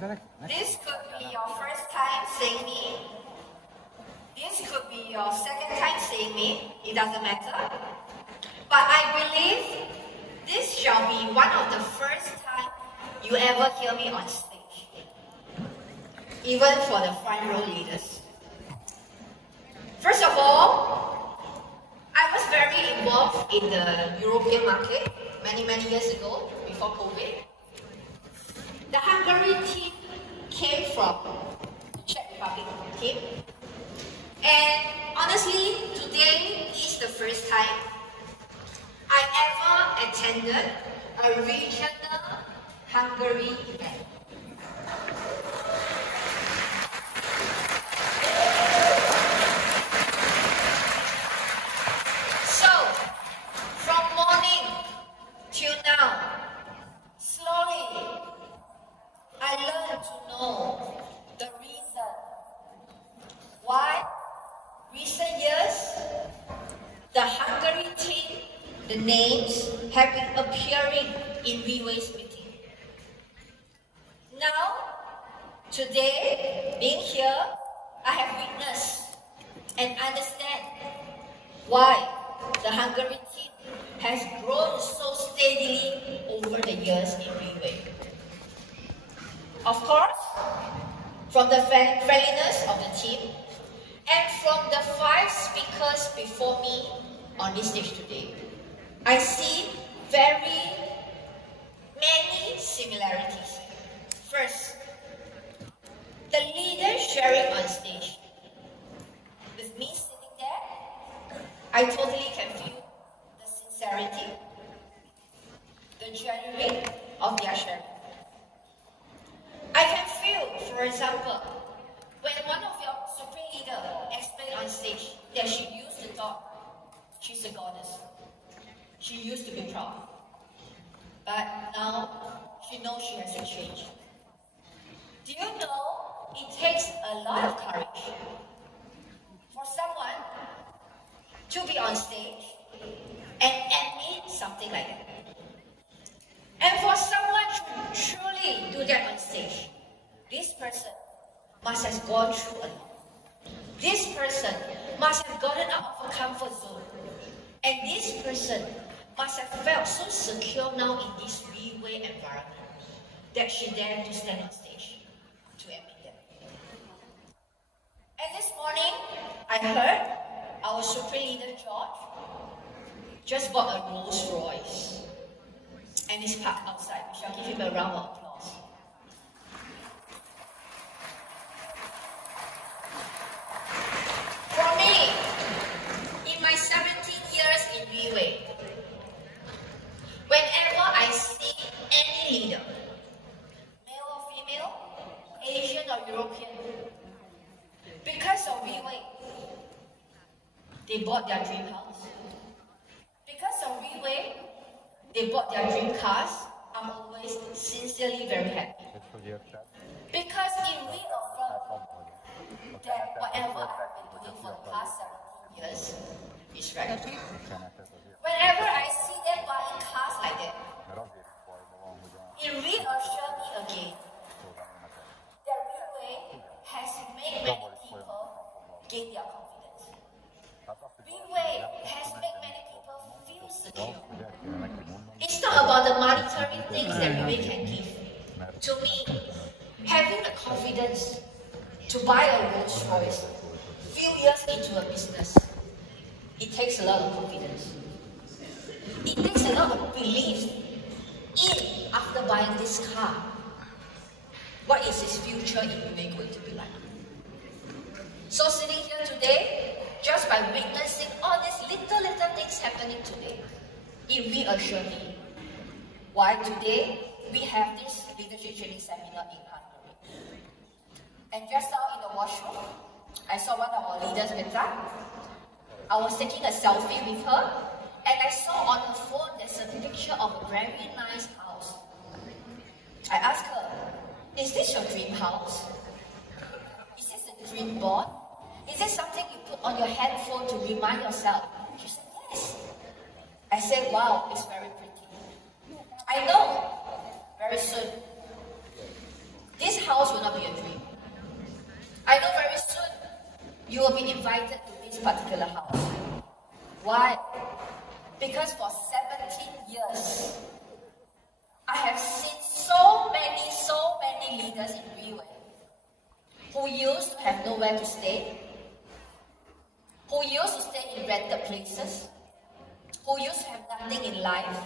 This could be your first time seeing me. This could be your second time seeing me. It doesn't matter. But I believe this shall be one of the first time you ever hear me on stage. Even for the front row leaders. First of all, I was very involved in the European market many years ago, before COVID. The Hungary team came from the Czech Republic team. And honestly, today is the first time I ever attended a regional Hungary event. So, from morning till now, slowly, I learned to know the reason why recent years the Hungary team, the names have been appearing in Viway's meeting. Now, today, being here, I have witnessed and understand why the Hungary team has grown so steadily over the years in Viway. Of course, from the friendliness of the team and from the 5 speakers before me on this stage today, I see very many similarities. First, the leaders sharing on stage. With me sitting there, I totally can feel the sincerity, the genuine of their sharing. I can feel, for example, when one of your supreme leaders explained on stage that she used to thought she's a goddess. She used to be proud. But now she knows she has to change. Do you know it takes a lot of courage for someone to be on stage and admit something like that? And for someone to truly do that on stage, this person must have gone through a lot. This person must have gotten out of a comfort zone. And this person must have felt so secure now in this Viway environment that she dared to stand on stage to admit that. And this morning, I heard our supreme leader George just bought a Rolls Royce. And it's parked outside. We shall give him a round of applause. For me, in my 17 years in Viway, whenever I see any leader, male or female, Asian or European, because of Viway, they bought their dream house. Because of Viway, they bought their dream cars. I'm always sincerely very happy. Because it reaffirms that whatever I've been doing for the past 17 years is right. Whenever I see them buying cars like that, it reassures me again that Viway has made many people gain their confidence. Viway has made many people feel secure. It's not about the monetary things that Viway can give. To me, having the confidence to buy a Rolls Royce few years into a business, it takes a lot of confidence. It takes a lot of belief in after buying this car. What is his future in Viway going to be like? So sitting here today, just by witnessing all these little things happening today, it reassures me why today we have this leadership training seminar in Hungary. And just now in the washroom, I saw one of our leaders, Petra. I was taking a selfie with her, and I saw on her phone there's a picture of a very nice house. I asked her, is this your dream house? Is this a dream board? Is it something you put on your handphone to remind yourself? She said, yes. I said, wow, it's very pretty. I know very soon this house will not be a dream. I know very soon you will be invited to this particular house. Why? Because for 17 years, I have seen so many leaders in Riway who used to have nowhere to stay, who used to stay in rented places, who used to have nothing in life,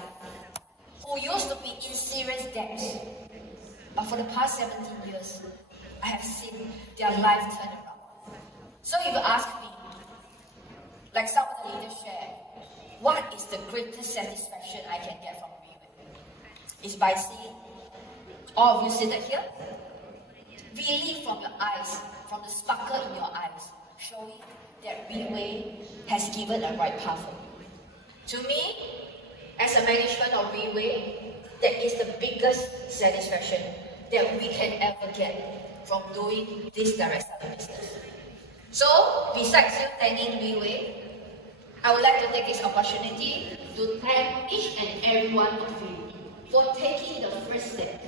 who used to be in serious debt. But for the past 17 years, I have seen their life turn around. So if you ask me, like some of the leaders share, what is the greatest satisfaction I can get from Riway? It's by seeing all of you seated here, really from your eyes, from the sparkle in your eyes, showing that Riway has given a right path for you. To me, as a management of Riway, that is the biggest satisfaction that we can ever get from doing this direct selling business. So, besides you thanking Riway, I would like to take this opportunity to thank each and every one of you for taking the first step.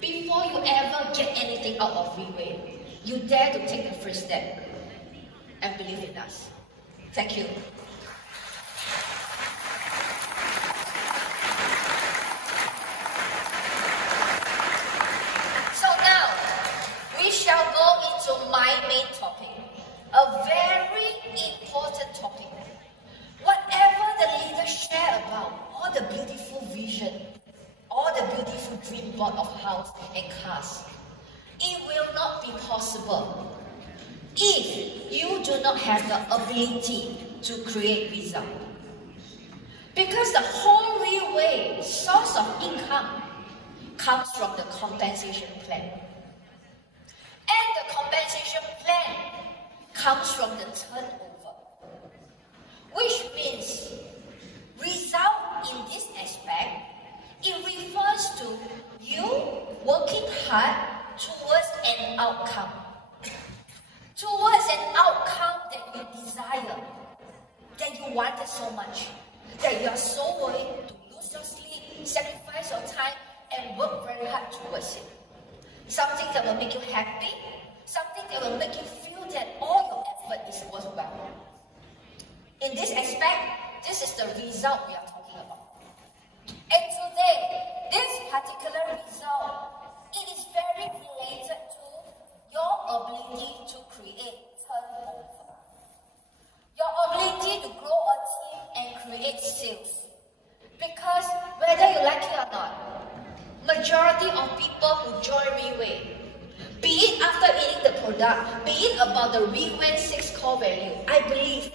Before you ever get anything out of Riway, you dare to take the first step and believe in us. Thank you. So now, we shall go into my main topic, a very important topic. Whatever the leaders share about, all the beautiful vision, all the beautiful dream board of house and cars, it will not be possible if you do not have the ability to create result. Because the whole Riway source of income comes from the compensation plan. And the compensation plan comes from the turnover. Which means, result in this aspect, it refers to you working hard towards an outcome. Towards an outcome that you desire, that you wanted so much, that you are so willing to lose your sleep, sacrifice your time, and work very hard towards it. Something that will make you happy, something that will make you feel that all your effort is worthwhile. In this aspect, this is the result we are talking about. And today, this particular result, it is very related to your ability to create turnover. Your ability to grow a team and create sales. Because whether you like it or not, majority of people who join Riway, be it after eating the product, be it about the Riway 6 core value, I believe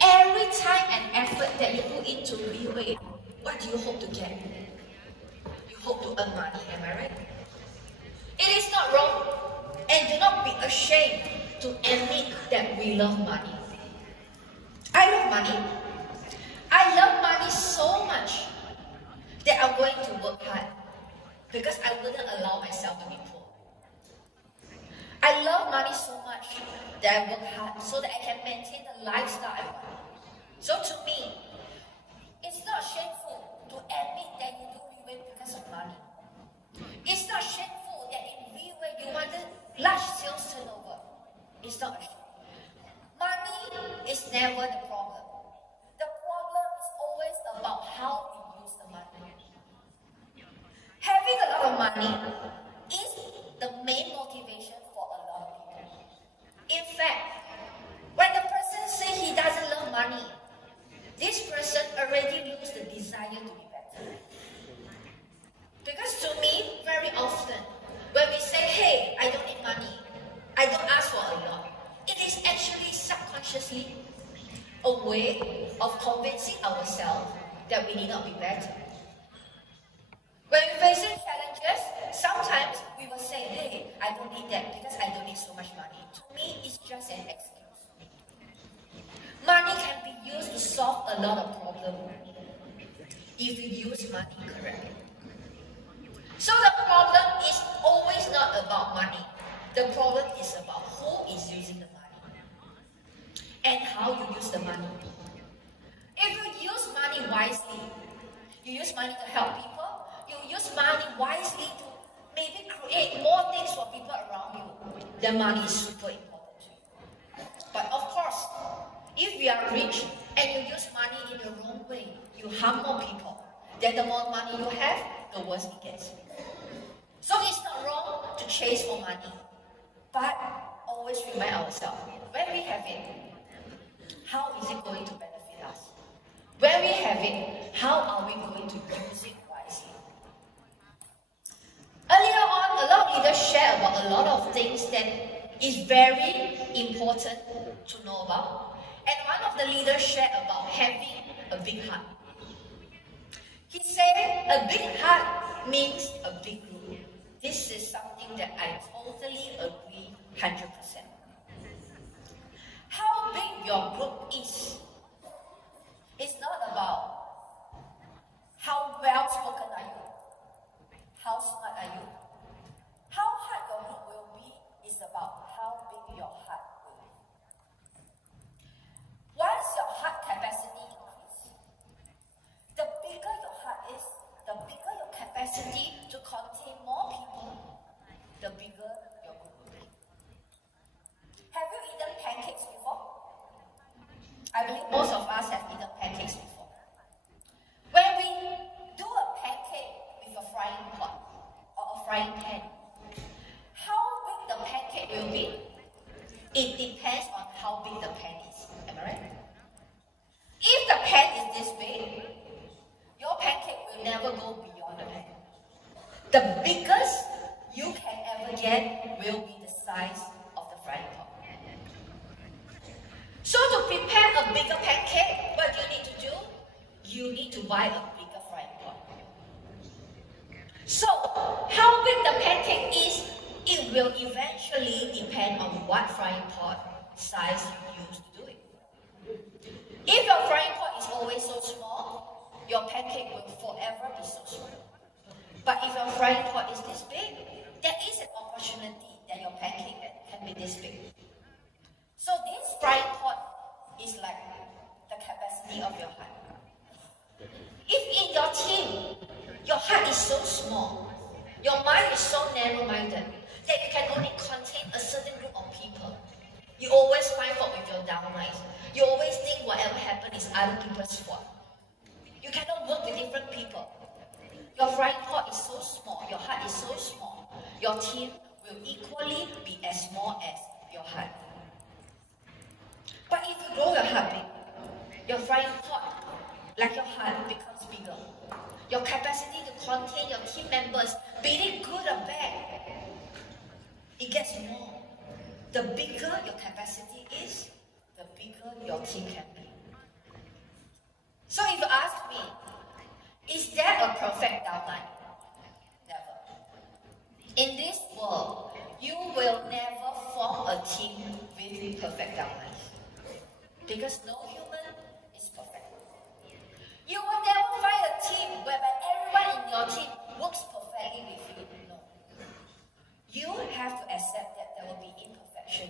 every time and effort that you put into Riway, what do you hope to get? You hope to earn money, am I right? It is not wrong, and do not be ashamed to admit that we love money. I love money. I love money so much that I'm going to work hard because I wouldn't allow myself to be poor. I love money so much that I work hard so that I can maintain the lifestyle I want. So to me, it's not shameful to admit that you do Riway because of money. It's not shameful that in Riway you wanted large sales turnover. It's not a shame. Money is never the problem. The problem is always about how we use the money. Having a lot of money is the main motivation for a lot of people. In fact, when the person says he doesn't love money, this person already loses the desire to be better. Because to me, very often, when we say, hey, I don't need money, I don't ask for a lot, it is actually subconsciously a way of convincing ourselves that we need not be better. When we face challenges, sometimes we will say, hey, I don't need that because I don't need so much money. To me, it's just an excuse. Money can be used to solve a lot of problems if you use money correctly. So the problem is always not about money. The problem is about who is using the money and how you use the money. If you use money wisely, you use money to help people, you use money wisely to maybe create more things for people around you, then money is super important to you. But of course, if you are rich and you use money in the wrong way, you harm more people, then the more money you have, the worse it gets. So it's not wrong to chase for money, but always remind ourselves, when we have it, how is it going to benefit us? When we have it, how are we going to use it wisely? Earlier on, a lot of leaders share about a lot of things that is very important to know about. And one of the leaders shared about having a big heart. He said a big heart means a big group. This is something that I totally agree 100%. How big your group is, it's not about how well spoken are you, how smart are you. How hard your group will be is about how big your heart will be. Once your heart capacity increases, the bigger your heart is, the bigger your capacity to contain more people, the bigger your group will be. Have you eaten pancakes before? I believe most of us have eaten pancakes before. When we do a pancake with a frying pot or a frying pan, how big the pancake will be? It depends on how big the pan is. Am I right? If the pan is this big, your pancake will never go beyond the pan. The biggest you can ever get will be the size of the frying pot. So to prepare a bigger pancake, what do you need to do? You need to buy a bigger frying pot. So, how big the pancake is, it will eventually depend on what frying pot size you use to do it. If your frying pot is always so small, your pancake will forever be so small. But if your frying pot is this big, there is an opportunity that your pancake can be this big. So this frying pot is like the capacity of your heart. If in your team, your heart is so small, your mind is so narrow-minded, that you can only contain a certain group of people, you always find fault with your downlines. You always think whatever happened is other people's fault. You cannot work with different people. Your frying pot is so small, your heart is so small, your team will equally be as small as your heart. But if you grow your heart big, your frying pot, like your heart, becomes bigger. Your capacity to contain your team members, be it good or bad, it gets more. The bigger your capacity is, the bigger your team can be. So if you ask me, is there a perfect downline? Never. In this world, you will never form a team with perfect downlines. Because no human is perfect. You will never find a team whereby everyone in your team works perfectly with you. No. You have to accept that there will be imperfection.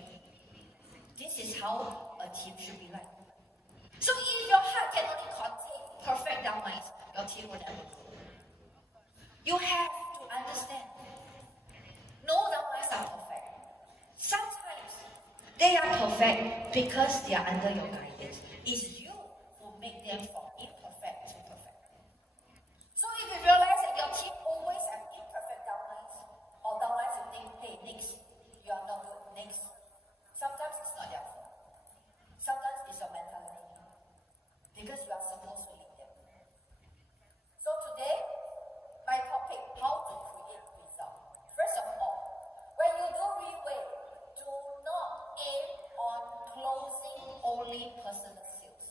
This is how a team should be like. So if your heart can only contain perfect downlines, your team will never grow. You have to understand, no downlines are perfect. Sometimes they are perfect because they are under your guidance. It's you who make them from imperfect to perfect. So if you realize that your team always have imperfect downlines, or downlines who think, hey, next, you are not good, next. Sometimes it's not their fault. Sometimes it's your mentality. Because you are supposed to lead them. So today, my topic, how to create results. First of all, when you do re-weight, do not aim on closing only personal sales.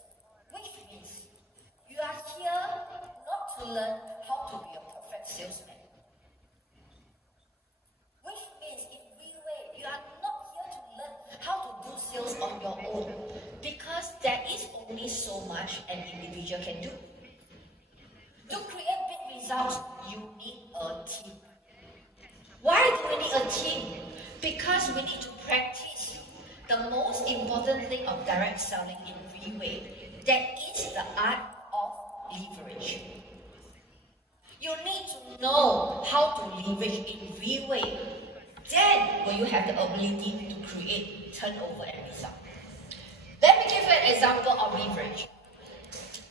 Which means, you are here not to learn how to be a perfect salesman. Which means, in re-weight, you are not here to learn how to do sales on your own. Because there is only so much an individual can do. To create big results, you need a team. Why do we need a team? Because we need to practice the most important thing of direct selling in re-weight. That is the art of leverage. You need to know how to leverage in real way. Then will you have the ability to create turnover and result. Let me give you an example of leverage.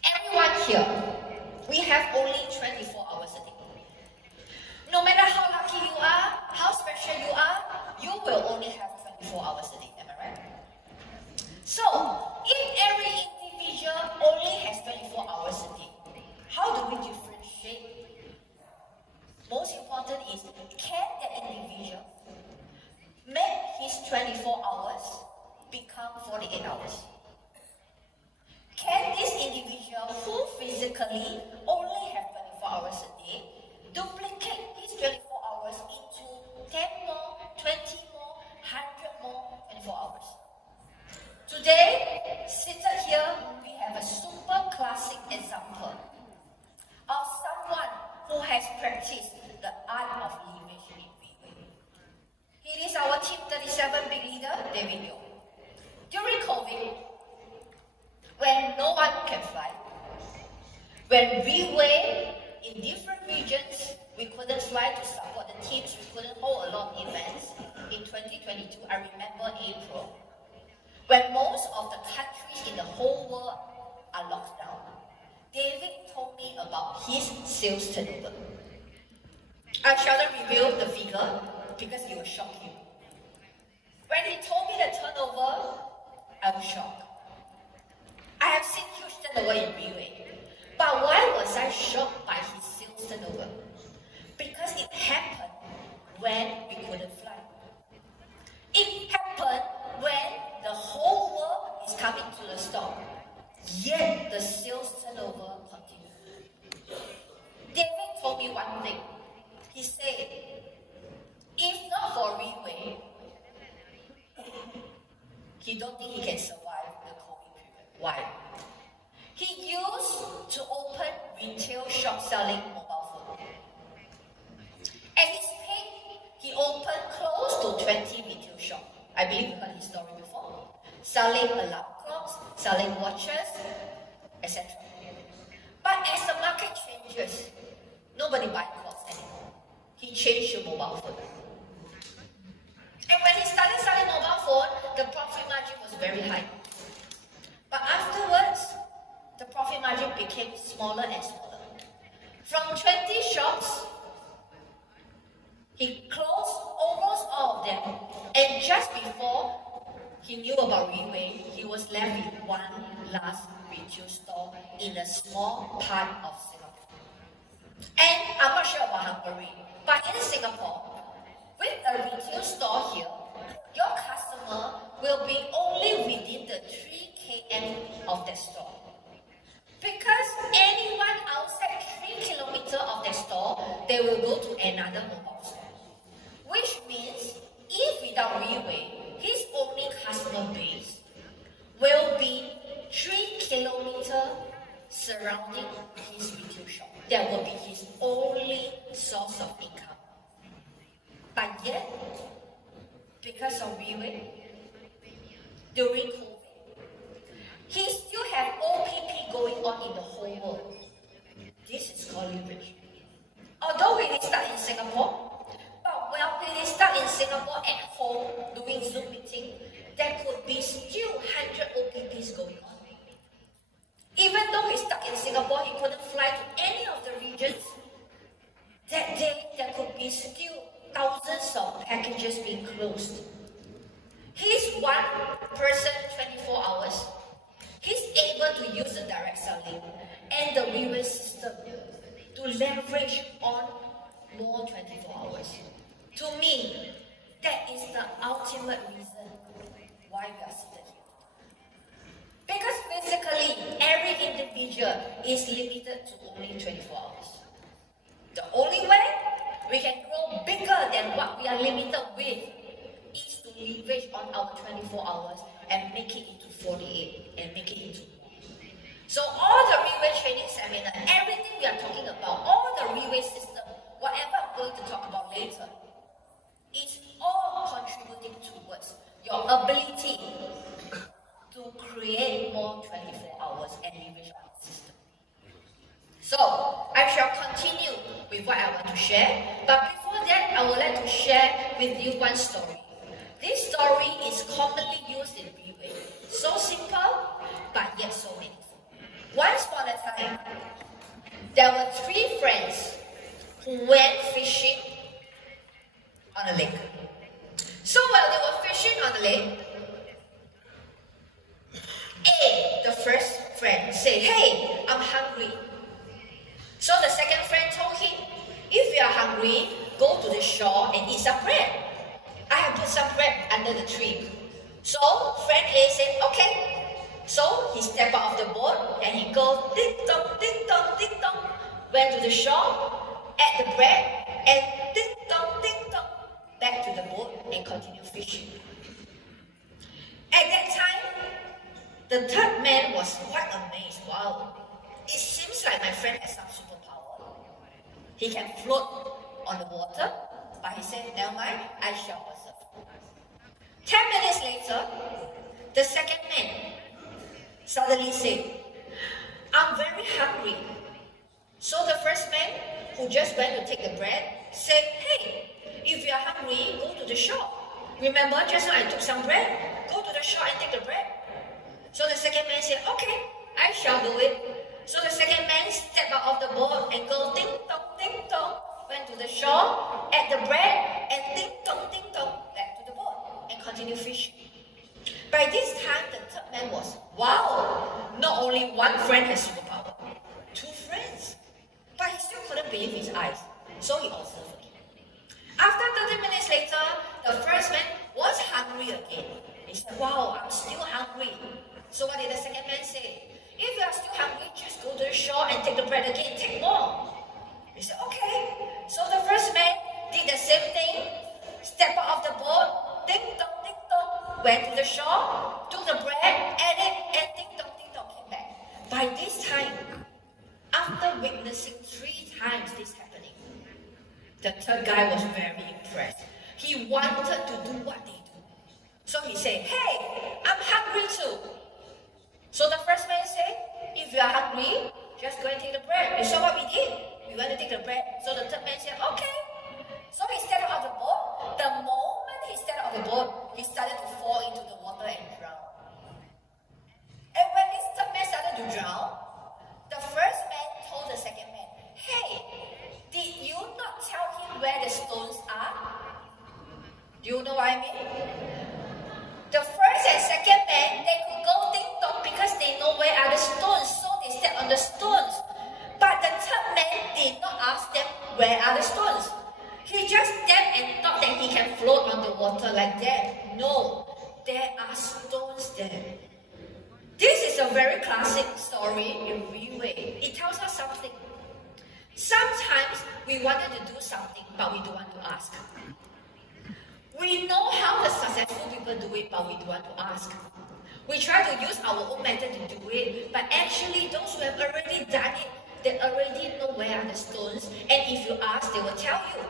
Everyone here, we have only 24 hours a day. No matter how lucky you are, how special you are, you will only have 24 hours a day. Am I right? So, if every individual only has 24 hours a day, how do we differentiate? Most important is, can the individual make his 24 hours become 48 hours? Can this individual who physically only have 24 hours a day duplicate his 24 hours into 10 more, 20 more, 100 more, 24 hours? Today, seated here, we have a super classic example of someone who has practiced the art of leverage in Vietnam. He is our Team 37 big leader, David Yong. During COVID, when no one can fly, when we were in different regions, we couldn't fly to support the teams, we couldn't hold a lot of events. In 2022, I remember April, when most of the countries in the whole world are locked down. David told me about his sales turnover. I shall not reveal the figure because it will shock you. When he told me the turnover, I was shocked. I have seen huge turnover in Vietnam, but why was I shocked by his sales turnover? Because it happened when we couldn't fly. It happened when the whole world is coming to the stop, yet the sales turnover continued. David told me one thing. He said, if not for Riwei, he don't think he can survive the COVID period. Why? He used to open retail shop selling mobile phone. At his peak, he opened close to 20 retail shops. I believe you heard his story before. Selling alarm clocks, selling watches, etc. But as the market changes, nobody buys clocks anymore. He changed to mobile phone. And when he started selling mobile phone, the profit margin was very high. But afterwards, the profit margin became smaller and smaller. From 20 shops, he closed almost all of them. And just before he knew about Riwei, he was left with one last retail store in a small part of Singapore. And I'm not sure about Hungary, but in Singapore, with a retail store here, your customer will be only within the 3 km of that store. Because anyone outside 3 kilometers of that store, they will go to another mobile store. Which means, if without Riwei, his only customer base will be 3 kilometers surrounding his retail shop. That will be his only source of income. But yet, because of Riwei, during COVID, he still had OPP going on in the whole world. This is called leverage. Although we start in Singapore, but when we start in Singapore at home doing Zoom meeting, there could be still 100 OPPs going on. Even though he's stuck in Singapore, he couldn't fly to any of the regions. That day, there could be still thousands of packages being closed. He's one person 24 hours. He's able to use the direct selling and the Riwei system to leverage on more 24 hours. To me, that is the ultimate reason why we are seated here. Because physically, every individual is limited to only 24 hours. The only way we can grow bigger than what we are limited with is to leverage on our 24 hours and make it into 48 and make it into more. So all the Riwei training seminar, everything we are talking about, all the Riwei system, whatever I'm going to talk about later, it's all contributing towards your ability to create more 24 hours and leverage on the system. So I shall continue with what I want to share. But before that, I would like to share with you one story. This story is commonly used in Viewing. So simple, but yet so meaningful. Once upon a time, there were 3 friends who went fishing on a lake. So while they were fishing on the lake, the first friend said, "Hey, I'm hungry." So the second friend told him, "If you are hungry, go to the shore and eat some bread. I have put some bread under the tree." So friend A said, "Okay." So he stepped out of the boat and he goes ding dong, ding dong, ding dong, went to the shore, ate the bread, and ding dong, ding dong, back to the boat and continued fishing. At that time, the third man was quite amazed. Wow, it seems like my friend has some superpower. He can float on the water, but he said, "Never mind, I shall observe." 10 minutes later, the second man suddenly said, "I'm very hungry." So the first man, who just went to take the bread, said, "Hey, if you are hungry, go to the shore. Remember, just now I took some bread. Go to the shore and take the bread." So the second man said, "Okay, I shall do it." So the second man stepped out of the boat and go ding dong, went to the shore, ate the bread, and ding dong, back to the boat and continued fishing. By this time, the third man was, wow, not only one friend has superpower, 2 friends. But he still couldn't believe his eyes, so he observed it. After 30 minutes later, the first man was hungry again. He said, "Wow, I'm still hungry." So what did the second man say? "If you are still hungry, just go to the shore and take the bread again, take more." He said, "Okay." So the first man did the same thing, stepped out of the boat, ding dong, went to the shore, took the bread, ate it, and ding dong, came back. By this time, after witnessing 3 times this happening, the third guy was very impressed. He wanted to do what they do. So he said, "Hey, I'm hungry too." So the first man said, "If you are hungry, just go and take the bread." You saw what we did? We went to take the bread. So the third man said, "Okay." So he stepped out of the boat. The moment he stepped out of the boat, he started to fall into the water and drown. And when this third man started to drown, the first man told the second man, "Hey, did you not tell him where the stones are?" Do you know what I mean? The first and second man, they could go ding dong because they know where are the stones, so they step on the stones. But the third man did not ask them where are the stones. He just stepped and thought that he can float on the water like that. No, there are stones there. This is a very classic story in real way. It tells us something. Sometimes we wanted to do something, but we don't want to ask. We know how the successful people do it, but we don't want to ask. We try to use our own method to do it, but actually those who have already done it, they already know where are the stones, and if you ask, they will tell you.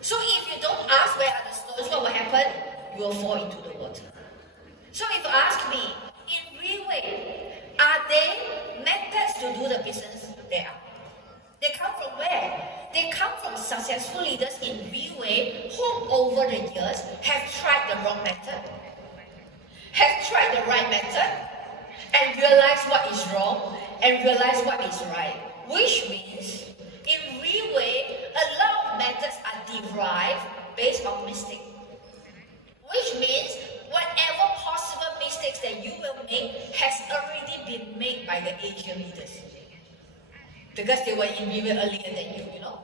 So if you don't ask where are the stones, what will happen? You will fall into the water. So if you ask me, in real way, are there methods to do the business? There are. They come from where? They come from successful leaders in real way who over the years have tried the wrong method, have tried the right method, and realized what is wrong and realized what is right. Which means, in real way, a lot of methods are derived based on mistake. Which means, whatever possible mistakes that you will make has already been made by the Asian leaders. Because they were in real way earlier than you know.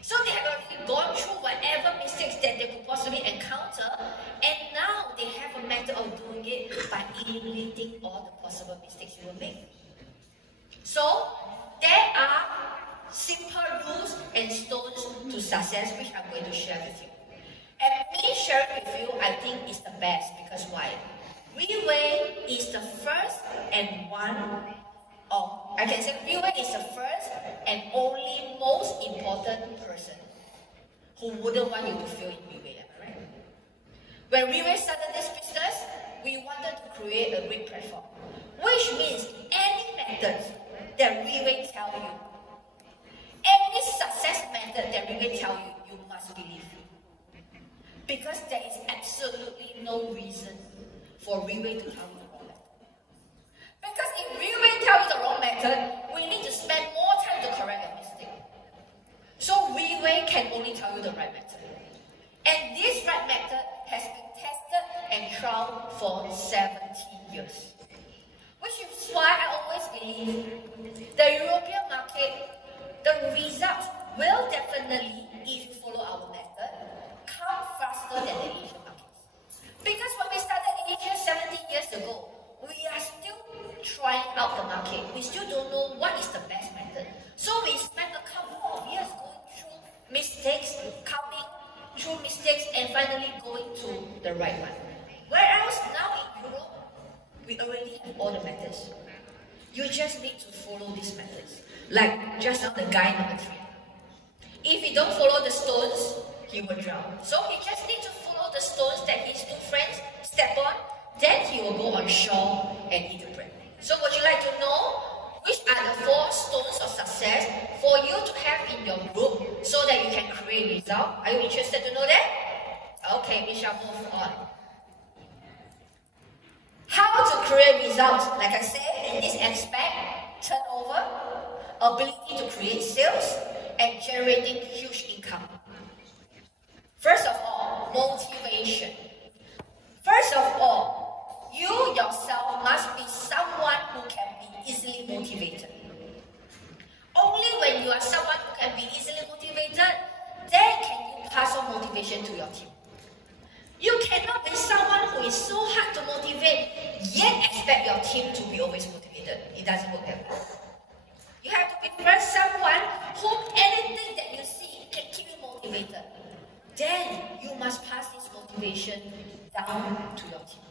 So they have already gone through whatever mistakes that they could possibly encounter, and now they have a method of doing it by eliminating all the possible mistakes you will make. So, there are simple rules and stones to success which I'm going to share with you. And me sharing with you, I think is the best, because why? Riwei is the first and one of, I can say Riwei is the first and only most important person who wouldn't want you to fail in Riwei, am I right? When Riwei started this business, we wanted to create a great platform, which means any method that Riwei tell you, any success success method that we will tell you, you must believe. Because there is absolutely no reason for Riwei to tell you the wrong method. Because if Riwei tell you the wrong method, we need to spend more time to correct your mistake. So Riwei can only tell you the right method. And this right method has been tested and trialed for 70 years. Which is why I always believe the European market, the results will definitely, if you follow our method, come faster than the Asian markets. Because when we started Asia 17 years ago, we are still trying out the market. We still don't know what is the best method. So we spent a couple of years going through mistakes, coming through mistakes, and finally going to the right one. Whereas now in Europe, we already have all the methods. You just need to follow these methods. Like just now the guy number 3. If he don't follow the stones, he will drown. So he just needs to follow the stones that his two friends step on, then he will go on shore and eat the bread. So would you like to know which are the 4 stones of success for you to have in your group so that you can create results? Are you interested to know that? Okay, we shall move on. How to create results? Like I said, in this aspect, turnover, ability to create sales, and generating huge income. First of all, motivation. First of all, you yourself must be someone who can be easily motivated. Only when you are someone who can be easily motivated, then can you pass on motivation to your team. You cannot be someone who is so hard to motivate, yet expect your team to be always motivated. It doesn't work that way. You have to be first someone whom anything that you see can keep you motivated. Then you must pass this motivation down to your team.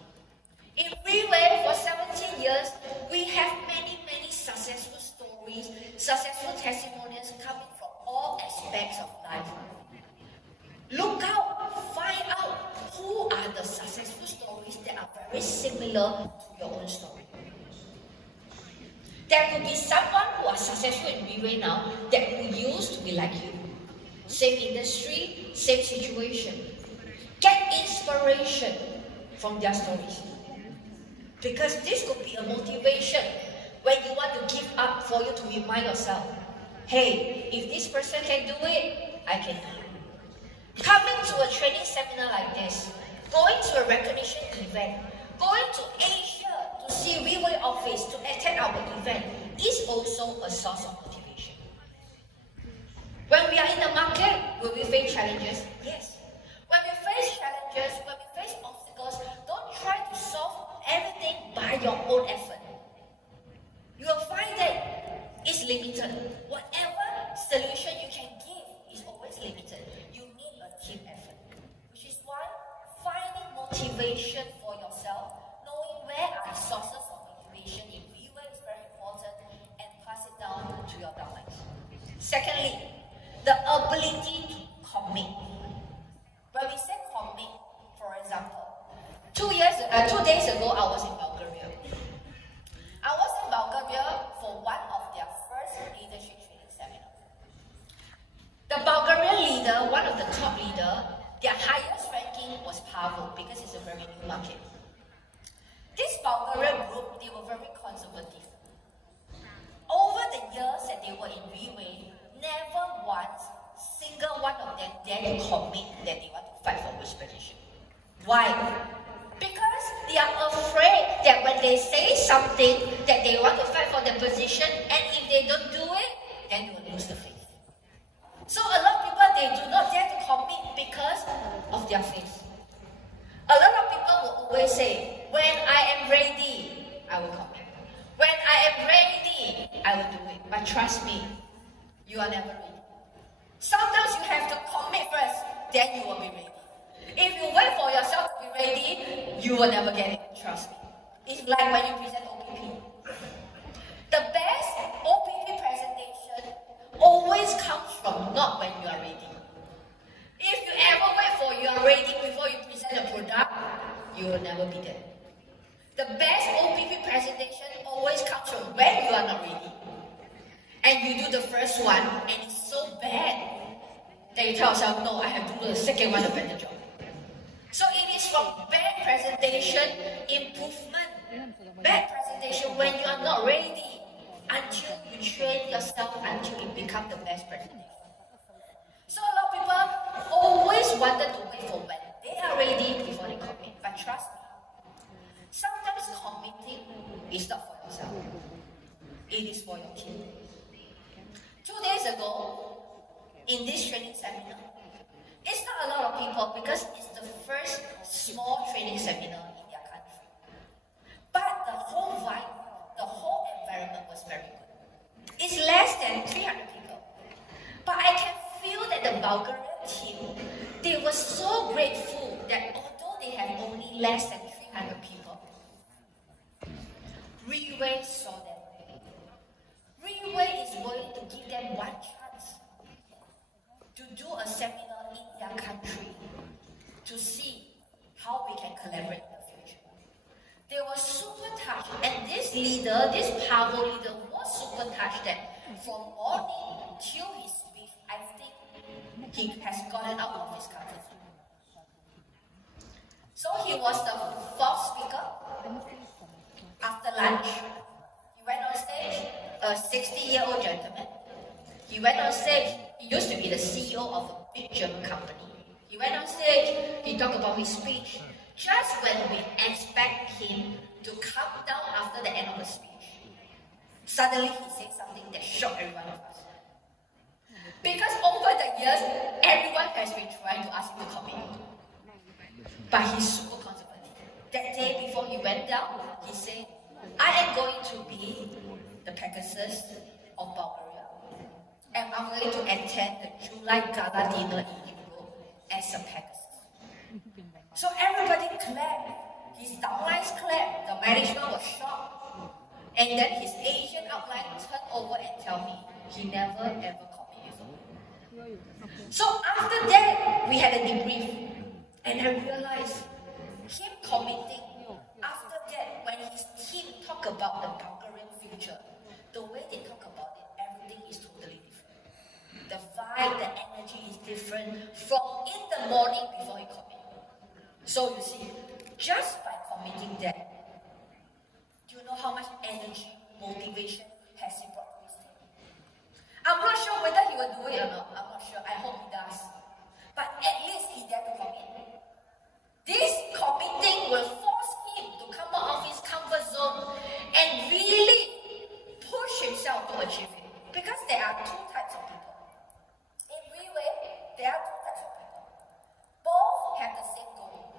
In Riwei, for 17 years, we have many successful stories, successful testimonials coming from all aspects of life. Look out, find out who are the successful stories that are very similar to your own story. There will be someone who are successful in Riwei now that who used to be like you. Same industry, same situation. Get inspiration from their stories. Because this could be a motivation when you want to give up for you to remind yourself, hey, if this person can do it, I can do it. Coming to a training seminar like this, going to a recognition event, going to Asia to see Riwei office, to attend our event, is also a source of motivation. When we are in the market, will we face challenges? Yes. When we face challenges, when we face obstacles, don't try to solve everything by your own effort. You will find that it's limited. Whatever solution you can give is always limited. You need a team effort. Which is why finding motivation for yourself, knowing where are the sources of motivation in Riwei is very important, and pass it down to your downlines. Secondly, the ability to commit. When we say commit, for example, 2 days ago I was in Bulgaria. I was in Bulgaria for one of their first leadership training seminars. The Bulgarian leader, one of the top leaders, their highest ranking was Pavel because it's a very new market. This Bulgarian group, they were very conservative. Over the years that they were in Riwei, never once, single one of them dared to commit that they want to fight for which position. Why? Because they are afraid that when they say something that they want to fight for the position, and if they don't do it, then they will lose the faith. So a lot of people, they do not dare to commit because of their faith. A lot of people will always say, when I am ready, I will commit. When I am ready, I will do it. But trust me, you are never ready. Sometimes you have to commit first, then you will be ready. If you wait for yourself to be ready, you will never get it, trust me. It's like when you present OPP. The best OPP presentation always comes from not when you are ready. If you ever wait for you are ready before you present a product, you will never be there. The best OPP presentation always comes from when you are not ready. And you do the first one, and it's so bad bad, then you tell yourself, no, I have to do the second one, a better job. So it is from bad presentation, improvement. Bad presentation when you are not ready until you train yourself until you become the best presentation. So a lot of people always wanted to wait for when they are ready before they commit. But trust me, sometimes committing is not for yourself. It is for your team. 2 days ago, in this training seminar, it's not a lot of people because it's the first small training seminar in their country. But the whole vibe, the whole environment was very good. It's less than 300 people. But I can feel that the Bulgarian team, they were so grateful that although they have only less than 300 people, Riway saw them. Riway is going to give them one chance to do a seminar in their country to see how we can collaborate in the future. They were super touched, and this leader, this powerful leader, was super touched that from morning till his speech, I think he has gotten out of his comfort zone. So he was the fourth speaker. After lunch, he went on stage, a 60-year-old gentleman. He went on stage, he used to be the CEO of a big German company. He went on stage, he talked about his speech. Just when we expect him to come down after the end of the speech, suddenly he said something that shocked everyone of us. Because over the years, everyone has been trying to ask him to commit. But he's super conservative. That day before he went down, he said, I am going to be the Pegasus of Bulgaria. And I'm going to attend the July Gala dinner in Europe as a Pegasus. So everybody clapped. His downlines clapped. The management was shocked. And then his Asian outline turned over and tell me he never ever committed. So after that, we had a debrief. And I realized him committing, after that, when his team talk about the Bulgarian future, the way they talk about it, everything is totally different. The vibe, the energy is different from in the morning before he commit. So you see, just by committing that, do you know how much energy, motivation has he brought to his team? I'm not sure whether he will do it or not. I'm not sure. I hope he does. But at least he dared to commit. This committing will force him to come out of his comfort zone and really push himself to achieve it. Because there are two types of people. In Riway, there are two types of people. Both have the same goal.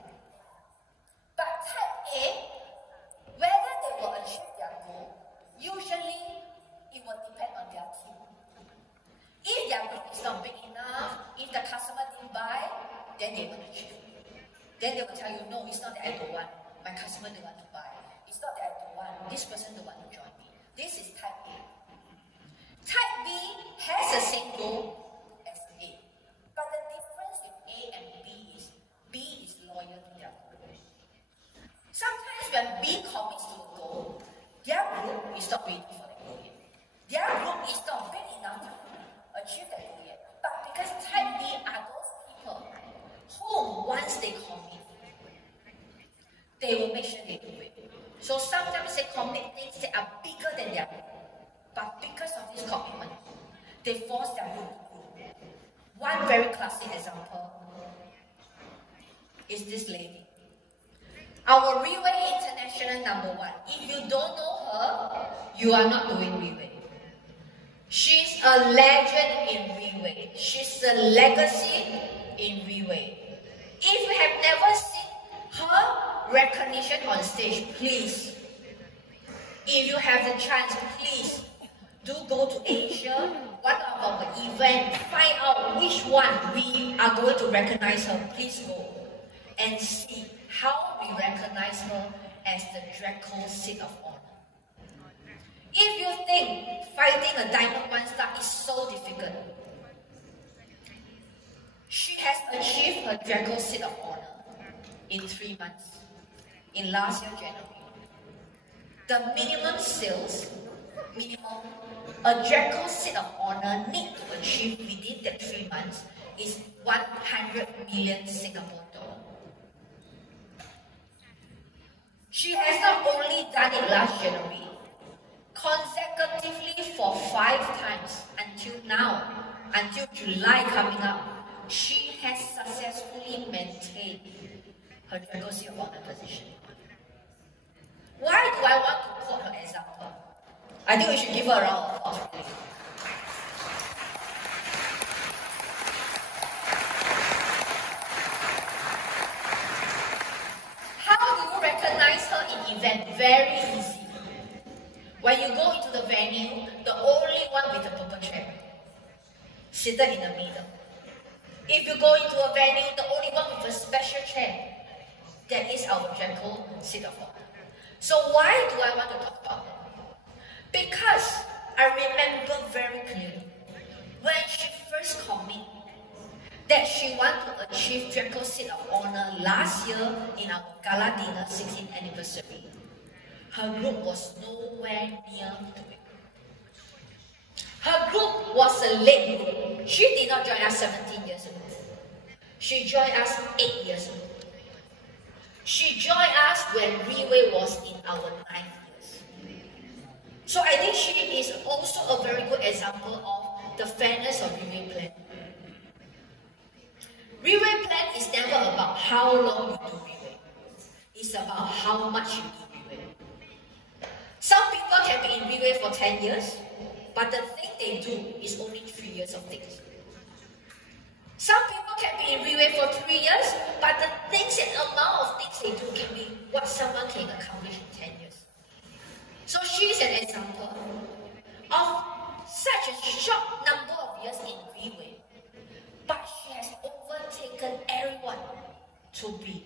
But type A, whether they will achieve their goal, usually it will depend on their team. If their group is not big enough, if the customer didn't buy, then they will achieve. Then they will tell you, no, it's not that I don't want. My customer don't want to buy. It's not that I don't want. This person don't want to join me. This is type A. Type B has the same goal as A. But the difference with A and B is loyal to their goal. Sometimes when B commits to a goal, their group is not ready for the goal yet. Their group is not big enough to achieve that goal yet. But because type B are those people who, once they commit, they will make sure they do it. So sometimes they commit things that are bigger than their group. But because of this commitment, they force their group to grow. One very classic example is this lady. Our Riway International #1. If you don't know her, you are not doing Riway. She's a legend in Riway. She's a legacy in Riway. If you have never seen her recognition on stage, please, if you have the chance, please do go to Asia, one of our events, find out which one we are going to recognize her. Please go and see how we recognize her as the Draco Seat of Honor. If you think fighting a Diamond 1 star is so difficult, she has achieved her Draco Seat of Honor in 3 months, in last year January. The minimum sales minimum a Draco seat of honor need to achieve within the 3 months is 100 million Singapore dollars. She has not only done it last January, consecutively for 5 times until now, until July coming up, she has successfully maintained her Draco seat of honor position. Why do I want to quote her example? I think we should give her a round of applause. How do you recognize her in event? Very easy. When you go into the venue, the only one with the purple chair, seated in the middle. If you go into a venue, the only one with a special chair, that is our Draco seat of honor. So why do I want to talk about it? Because I remember very clearly when she first committed that she wanted to achieve Draco seat of honor last year in our gala dinner 16th anniversary. Her group was nowhere near to it. Her group was a late group. She did not join us 17 years ago. She joined us 8 years ago. She joined us when Riwei was in our 9th years. So I think she is also a very good example of the fairness of Riwei plan. Riwei plan is never about how long you do Riwei. It's about how much you do Riwei. Some people can be in Riwei for 10 years, but the thing they do is only 3 years of things. Some people can be in Riwei for 3 years, but the things and amount of things they do can be what someone can accomplish in 10 years. So she is an example of such a short number of years in Riwei, but she has overtaken everyone to be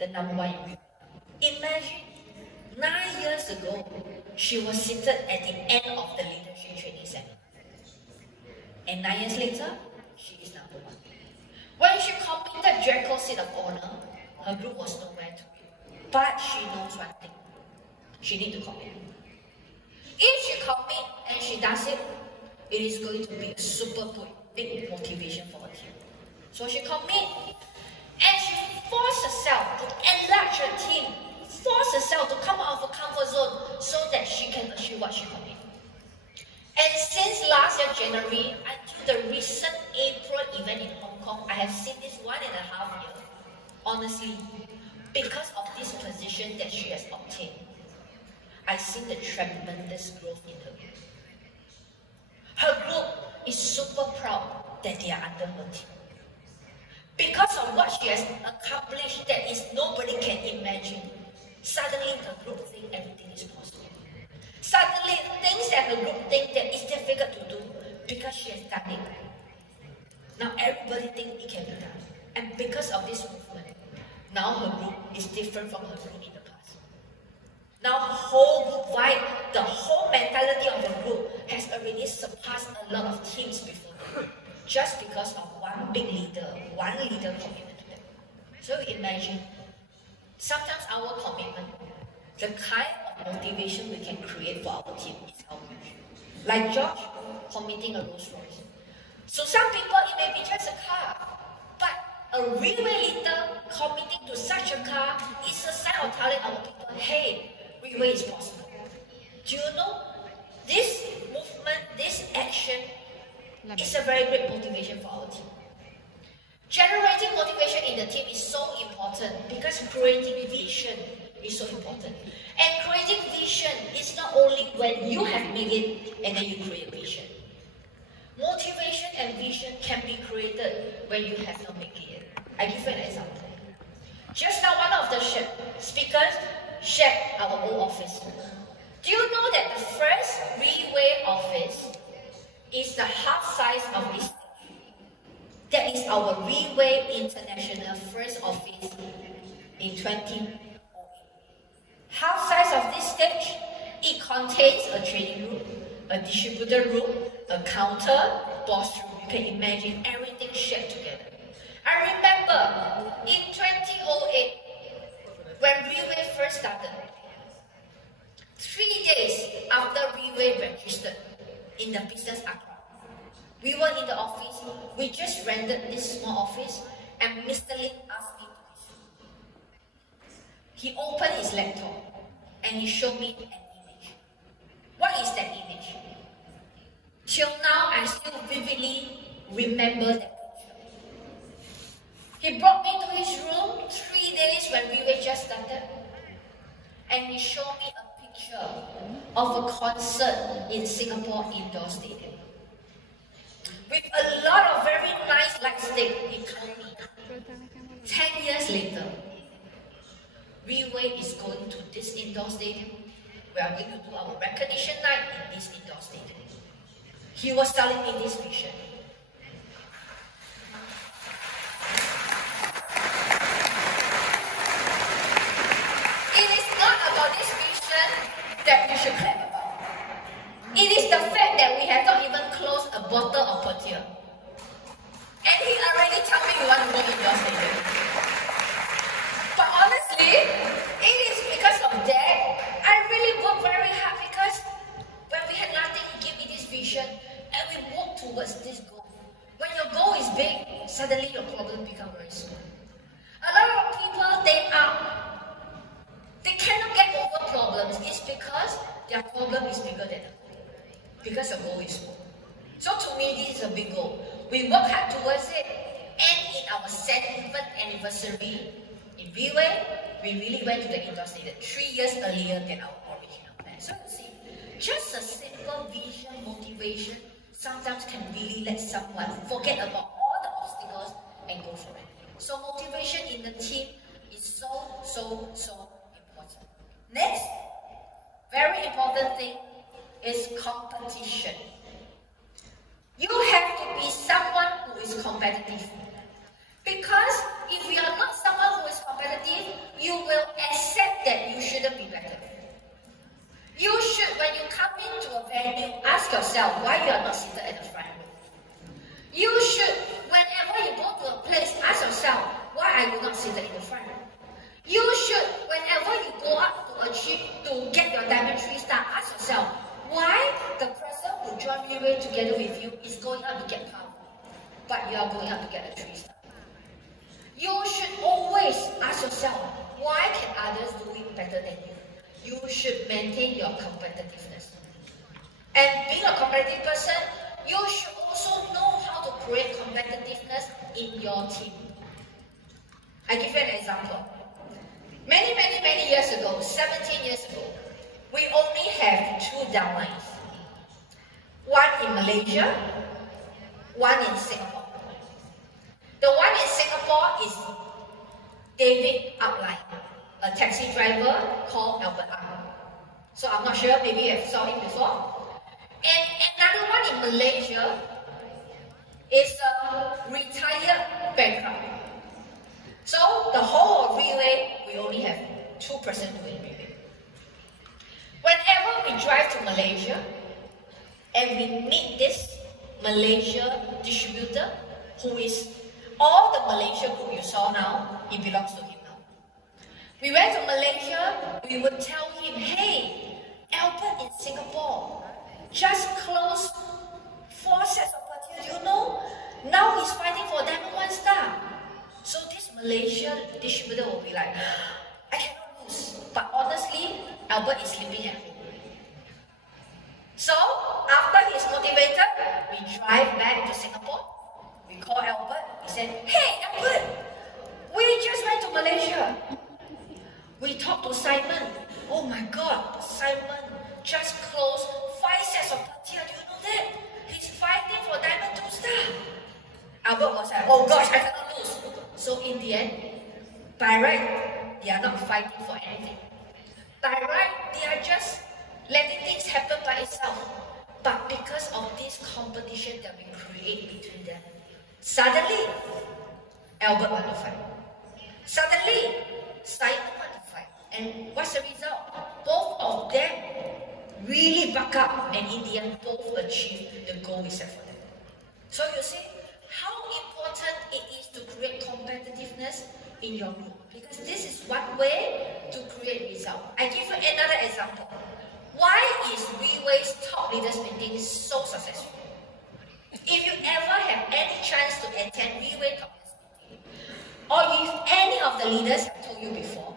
the number one in Riwei. Imagine 9 years ago, she was seated at the end of the leadership training center. And 9 years later, she is number one. When she completed Draco seat of honor, her group was nowhere to be. But she knows one thing. She needs to commit. If she commits and she does it, it is going to be a super big motivation for her team. So she commits and she forced herself to enlarge her team, forced herself to come out of her comfort zone so that she can achieve what she committed. And since last year, January, until the recent April event in Hong Kong, I have seen this 1.5 years. Honestly, because of this position that she has obtained, I've seen the tremendous growth in her group. Her group is super proud that they are under her team. Because of what she has accomplished that is nobody can imagine, suddenly the group thinks everything is possible. Suddenly, things that the group think that is difficult to do because she has done it. Now everybody thinks it can be done. And because of this movement, now her group is different from her group in the past. Now whole group wide, the whole mentality of the group has already surpassed a lot of teams before them. Just because of one big leader, one leader commitment to them. So imagine, sometimes our commitment, the kind of motivation we can create for our team is how huge. Like George committing a Rolls Royce. So some people, it may be just a car, but a Riwei leader committing to such a car is a sign of telling our people, hey, Riwei is possible. Do you know, this movement, this action is a very great motivation for our team. Generating motivation in the team is so important because creating vision is so important. And creating vision is not only when you have made it and then you create vision. Motivation and vision can be created when you have not made it yet. I give you an example. Just now, one of the speakers shared our old office. Do you know that the first Riwei office is the half size of this? That is our Riwei International first office in 2008. Half size of this stage, it contains a training room, a distributor room, a counter, boss room. You can imagine everything shared together. I remember in 2008, when Riwei first started, 3 days after Riwei Riway registered in the business account. We were in the office, we just rented this small office, and Mr. Lin asked me to listen. He opened his laptop and he showed me an image. What is that image? Till now, I still vividly remember that picture. He brought me to his room 3 days when we were just started, and he showed me a picture of a concert in Singapore Indoor Stadium. With a lot of very nice light stick, he told me, 10 years later, Riway is going to this indoor stadium. We are going to do our recognition night in this indoor stadium. He was telling me this vision. It is not about this vision that we should clap about. It is the fact that we have not even closed a bottle of Pertier. And he already told me we want to go indoor stadium. But honestly, it is because of that I really worked very hard, because when we had nothing, he gave me this vision and we walked towards this goal. When your goal is big, suddenly your problem becomes very small. A lot of people, they cannot get over problems. It's because their problem is bigger than the goal. Because the goal is small. So to me, this is a big goal. We work hard towards it, and in our 7th anniversary in Riway, we really went to the indoor stadium 3 years earlier than our original plan. So you see, just a simple vision, motivation, sometimes can really let someone forget about all the obstacles and go for it. So motivation in the team is so important. Next, very important thing is competition. You have to be someone who is competitive. Because if you are not someone who is competitive, you will accept that you shouldn't be better. You should, when you come into a venue, ask yourself why you are not seated at the front row. You should, whenever you go to a place, ask yourself why are you not seated in the front row. You should, whenever you go up to achieve, to get your Diamond 3 star, ask yourself why the person who joined Riway together with you is going up to get power, but you are going up to get a 3 star. You should always ask yourself, why can others do it better than you? You should maintain your competitiveness. And being a competitive person, you should also know how to create competitiveness in your team. I give you an example. Many years ago, 17 years ago, we only have 2 downlines. One in Malaysia, one in Singapore. The one in Singapore is David Upline, a taxi driver called Albert Ang. So I'm not sure, maybe you have saw him before. And another one in Malaysia is a retired bankrupt. So the whole of Riway, we only have 2 persons doing Riway. Whenever we drive to Malaysia and we meet this Malaysia distributor, who is all the Malaysia group you saw now, it belongs to him now. We went to Malaysia, we would tell him, hey, Albert in Singapore just closed 4 sets of Pertier, do you know? Now he's fighting for Diamond 1 star. So this Malaysia distributor will be like, I cannot lose. But honestly, Albert is sleeping at home. So after he's motivated, we drive back to Singapore. We call Albert. He said, hey Albert, we just went to Malaysia. We talked to Simon. Oh my God, Simon just closed 5 sets of Pertier. Do you know that? He's fighting for Diamond 2 star. Albert was like, oh gosh, I cannot lose. So in the end, by right, they are not fighting for anything. By right, they are just letting things happen by itself. But because of this competition that we create between them, suddenly, Albert want to fight. Suddenly, Simon want to fight. And what's the result? Both of them really buck up, and in the end, both achieve the goal we set for them. So you see how important it is to create competitiveness in your group, because this is one way to create result. I give you another example. Why is Riway's top leaders meeting so successful. If you ever have any chance to attend WeWay top leaders meeting, or if any of the leaders have told you before,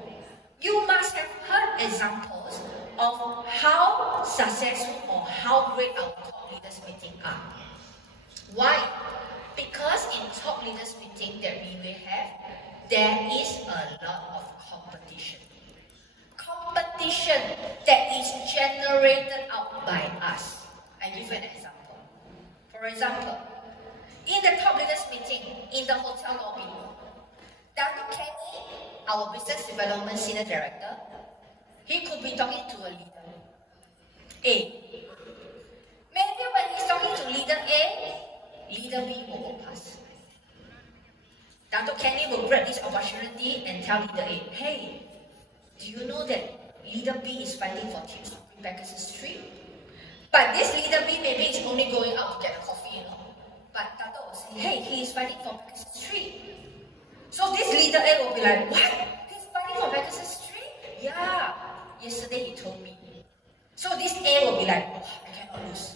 you must have heard examples of how successful or how great our top leaders meeting are. Why? Because in top leaders meeting that we will have, there is a lot of competition. Competition that is generated out by us. I give you an example. For example, in the top leaders meeting in the hotel lobby, Dr. Kenny, our business development senior director, he could be talking to a leader A. Maybe when he's talking to leader A, leader B will go past. Dr. Kenny will grab this opportunity and tell leader A, hey, do you know that leader B is fighting for tips to bring back to the street? But this leader B maybe is only going out to get a coffee, you know. But Dr. will say, hey, he is fighting for Pegasus Street. So this leader A will be like, what? He's fighting for Pegasus Street? Yeah, yesterday he told me. So this A will be like, oh, I cannot lose.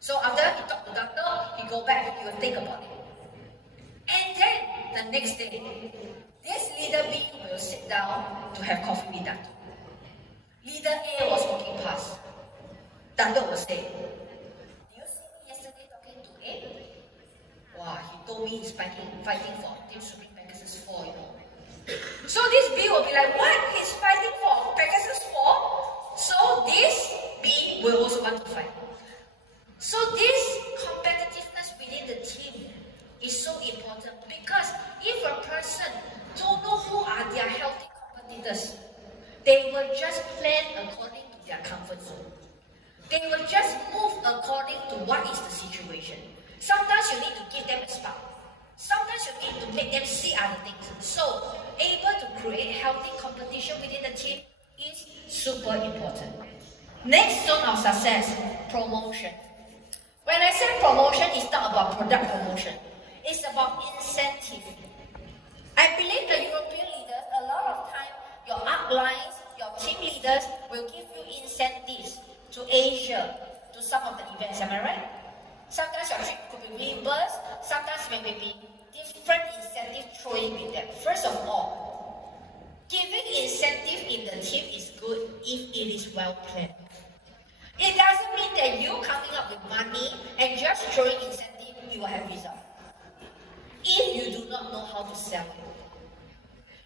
So after he talked to doctor, he go back, he will think about it. And then the next day, this leader B will sit down to have coffee with doctor. Leader A was walking past. Doctor will say, do you see me yesterday talking to A? Wow, he told me he's fighting for Team Supreme Pegasus 4, you know. So this B will be like, what? He's fighting for Pegasus 4? So this B will also want to fight. So this competitiveness within the team is so important because if a person don't know who are their healthy competitors, they will just plan according to their comfort zone. They will just move according to what is the situation. Sometimes you need to give them a spark. Sometimes you need to make them see other things. So, able to create healthy competition within the team is super important. Next zone of success, promotion. When I say promotion, it's not about product promotion. It's about incentive. I believe the European leaders, a lot of time, your uplines, your team leaders will give you incentives to Asia, to some of the events, am I right? Sometimes your trip could be reimbursed, sometimes maybe be different incentive throwing with them. First of all, giving incentive in the team is good if it is well planned. It doesn't mean that you coming up with money and just throwing incentive, you will have result. If you do not know how to sell it.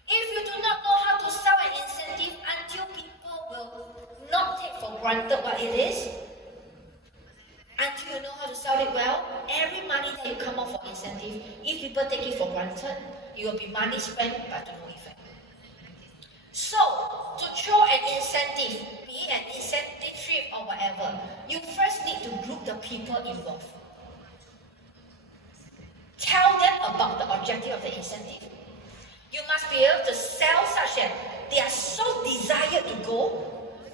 If you do not know how to sell an incentive until people will not take for granted what it is, until you know how to sell it well, every money that you come up for incentive, if people take it for granted, it will be money spent but to no effect. So, to throw an incentive, be it an incentive trip or whatever, you first need to group the people involved. Tell them about the objective of the incentive. You must be able to sell such that they are so desired to go,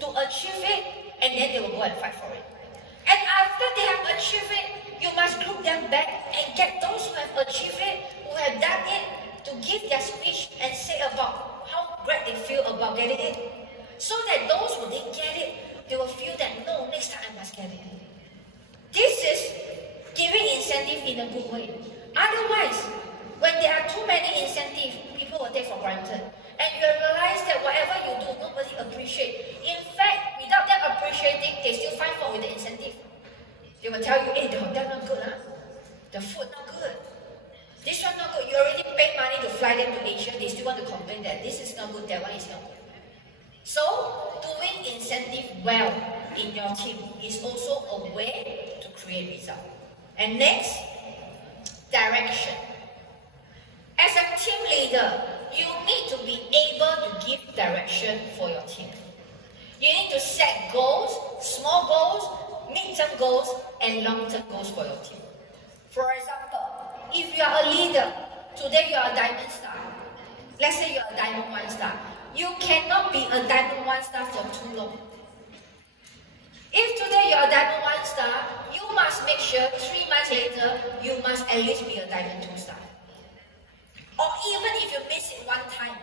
to achieve it, and then they will go and fight for it. And after they have achieved it, you must group them back and get those who have achieved it, who have done it, to give their speech and say about how great they feel about getting it. So that those who didn't get it, they will feel that, no, next time I must get it. This is giving incentive in a good way. Otherwise, when there are too many incentives, people will take for granted. And you will realize that whatever you do, nobody appreciates. In fact, without them appreciating, they still find fault with the incentive. They will tell you, hey, the hotel not good, huh? The food not good. This one not good. You already paid money to fly them to Asia. They still want to complain that this is not good, that one is not good. So, doing incentive well in your team is also a way to create result. And next, direction. As a team leader, you need to be able to give direction for your team. You need to set goals, small goals, mid-term goals, and long-term goals for your team. For example, if you are a leader, today you are a diamond star. Let's say you are a diamond 1 star. You cannot be a diamond 1 star for too long. If today you are a diamond 1 star, you must make sure 3 months later, you must at least be a diamond 2 star. Or even if you miss it 1 time,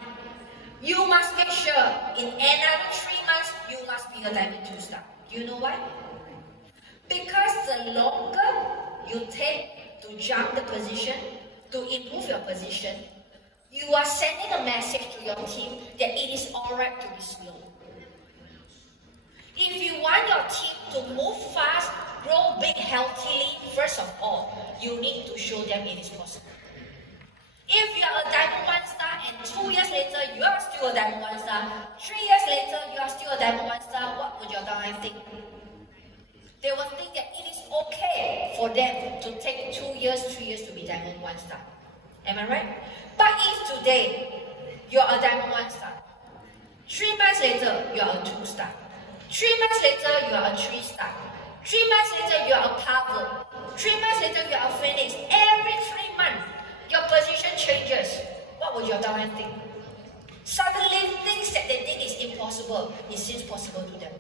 you must make sure in another 3 months, you must be a diamond 2 star. Do you know why? Because the longer you take to jump the position, to improve your position, you are sending a message to your team that it is alright to be slow. If you want your team to move fast, grow big healthily, first of all, you need to show them it is possible. If you are a Diamond 1 star and 2 years later you are still a Diamond 1 star, 3 years later you are still a Diamond 1 star, what would your downline think? They will think that it is okay for them to take 2 years, 3 years to be Diamond 1 star. Am I right? But if today you are a Diamond 1 star, 3 months later you are a 2 star, 3 months later you are a 3 star, 3 months later you are a Cargo, 3 months later you are a Phoenix, every 3 months your position changes, what would your downline think? Suddenly things that they think is impossible, it seems possible to them.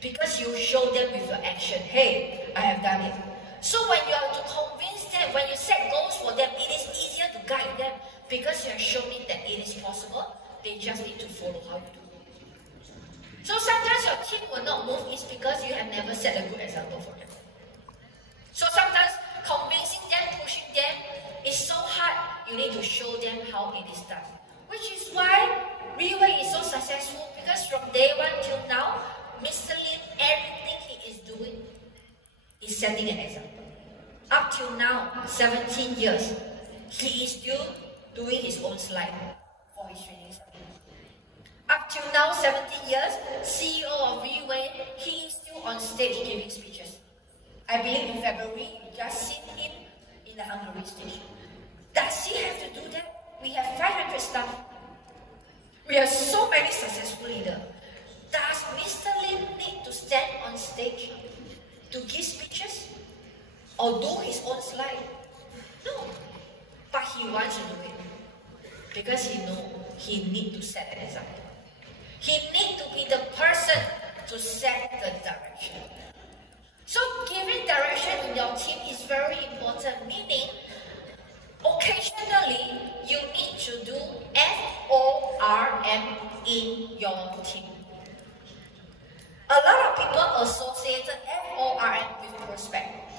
Because you show them with your action, hey, I have done it. So when you are to convince them, when you set goals for them, it is easier to guide them because you have shown it that it is possible. They just need to follow how you do. So sometimes your team will not move is because you have never set a good example for them. So sometimes convincing them, pushing them is so hard. You need to show them how it is done. Which is why Riwei is so successful because from day one till now, Mr. Lim, everything he is doing is setting an example. Up till now, 17 years, he is still doing his own slide for his trainings. Up till now, 17 years, CEO of Riwei, he is still on stage giving speeches. I believe in February, you just seen him in the Hungary stage. Does he have to do that? We have 500 staff. We have so many successful leaders. Does Mr. Lim need to stand on stage to give speeches or do his own slide? No. But he wants to do it because he knows he needs to set an example. He needs to be the person to set the direction. So giving direction in your team is very important, meaning occasionally you need to do FORM in your team. A lot of people associated FORM with prospect.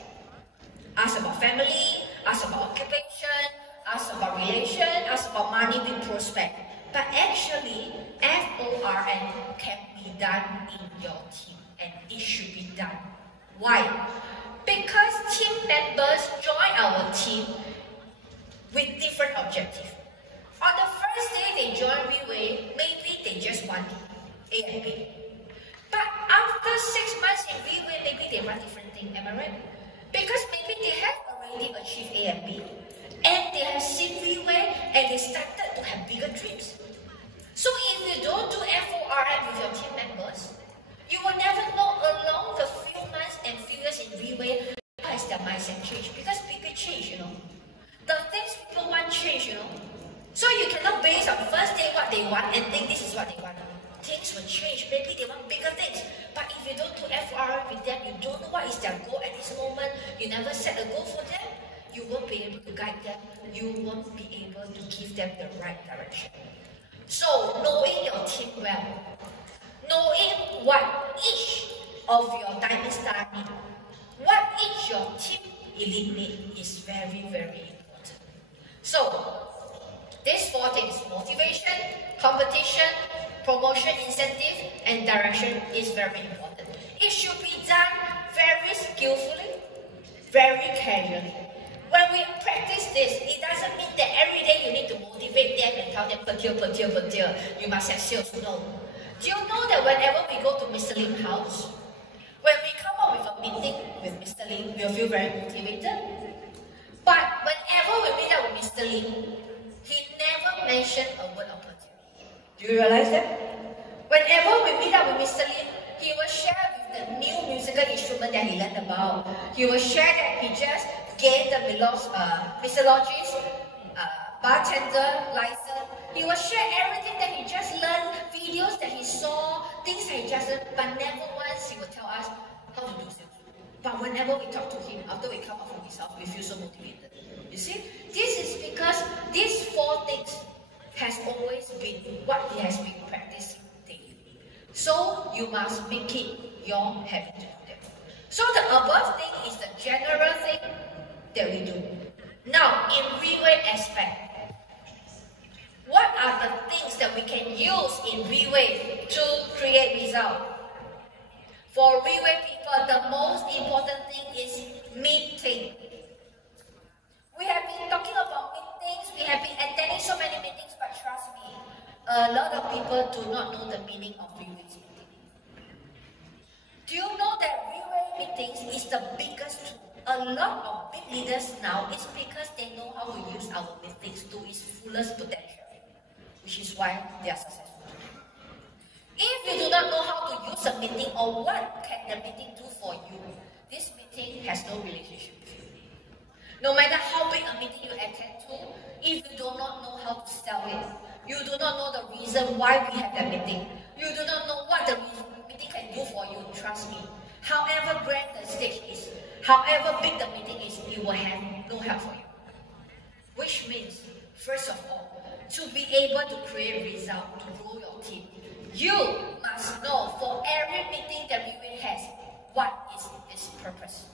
Ask about family, ask about occupation, ask about relation, ask about money with prospect. But actually, FORM can be done in your team and it should be done. Why? Because team members join our team with different objectives. On the first day they join Riwei, maybe they just want A and B. But after 6 months in Riwei, maybe they want different things, am I right? Because maybe they have already achieved A and B. And they have seen Riwei and they started to have bigger dreams. So if you don't do FORM with your team members, you will never know along the few months and few years in Riwei how has their mindset changed. Because people change, you know. The things people want change, you know. So you cannot base on first day what they want and think this is what they want. Things will change. Maybe they want bigger things. But if you don't do FORM with them, you don't know what is their goal at this moment, you never set a goal for them, you won't be able to guide them, you won't be able to give them the right direction. So knowing your team well, knowing what each of your Diamond Star need, what each your team elite need is very, very important. So these 4 things, motivation, competition, promotion, incentive, and direction is very important. It should be done very skillfully, very casually. When we practice this, it doesn't mean that every day you need to motivate them and tell them, per you must have sales. No. Do you know that whenever we go to Mr. Lim's house, when we come up with a meeting with Mr. Lim, we'll feel very motivated. But whenever we meet up with Mr. Lim, he never mentioned a word of per. Do you realize that? Whenever we meet up with Mr. Lim, he will share with the new musical instrument that he learned about. He will share that he just gained the mixologist, bartender license. He will share everything that he just learned, videos that he saw, things that he just learned, but never once he will tell us how to do sales. But whenever we talk to him, after we come out from his house, we feel so motivated. You see? This is because these 4 things has always been what he has been practicing daily. So you must make it your habit to do them. So the above thing is the general thing that we do. Now, in Wee-Wei aspect, what are the things that we can use in Wee-Wei to create result? For Wee-Wei people, the most important thing is meeting. We have been talking about meetings, we have been attending so many meetings, but trust me, a lot of people do not know the meaning of Wee-Wei's meeting. Do you know that Wee-Wei meetings is the biggest tool? A lot of big leaders now is because they know how to use our meetings to its fullest potential, which is why they are successful. If you do not know how to use a meeting or what can the meeting do for you, this meeting has no relationship with you. No matter how big a meeting you attend to, if you do not know how to sell it, you do not know the reason why we have that meeting, you do not know what the meeting can do for you, trust me. However grand the stage is, however big the meeting is, it will have no help for you. Which means, first of all, to be able to create result, to grow your team, you must know for every meeting that Wee-Wei has, what is its purpose?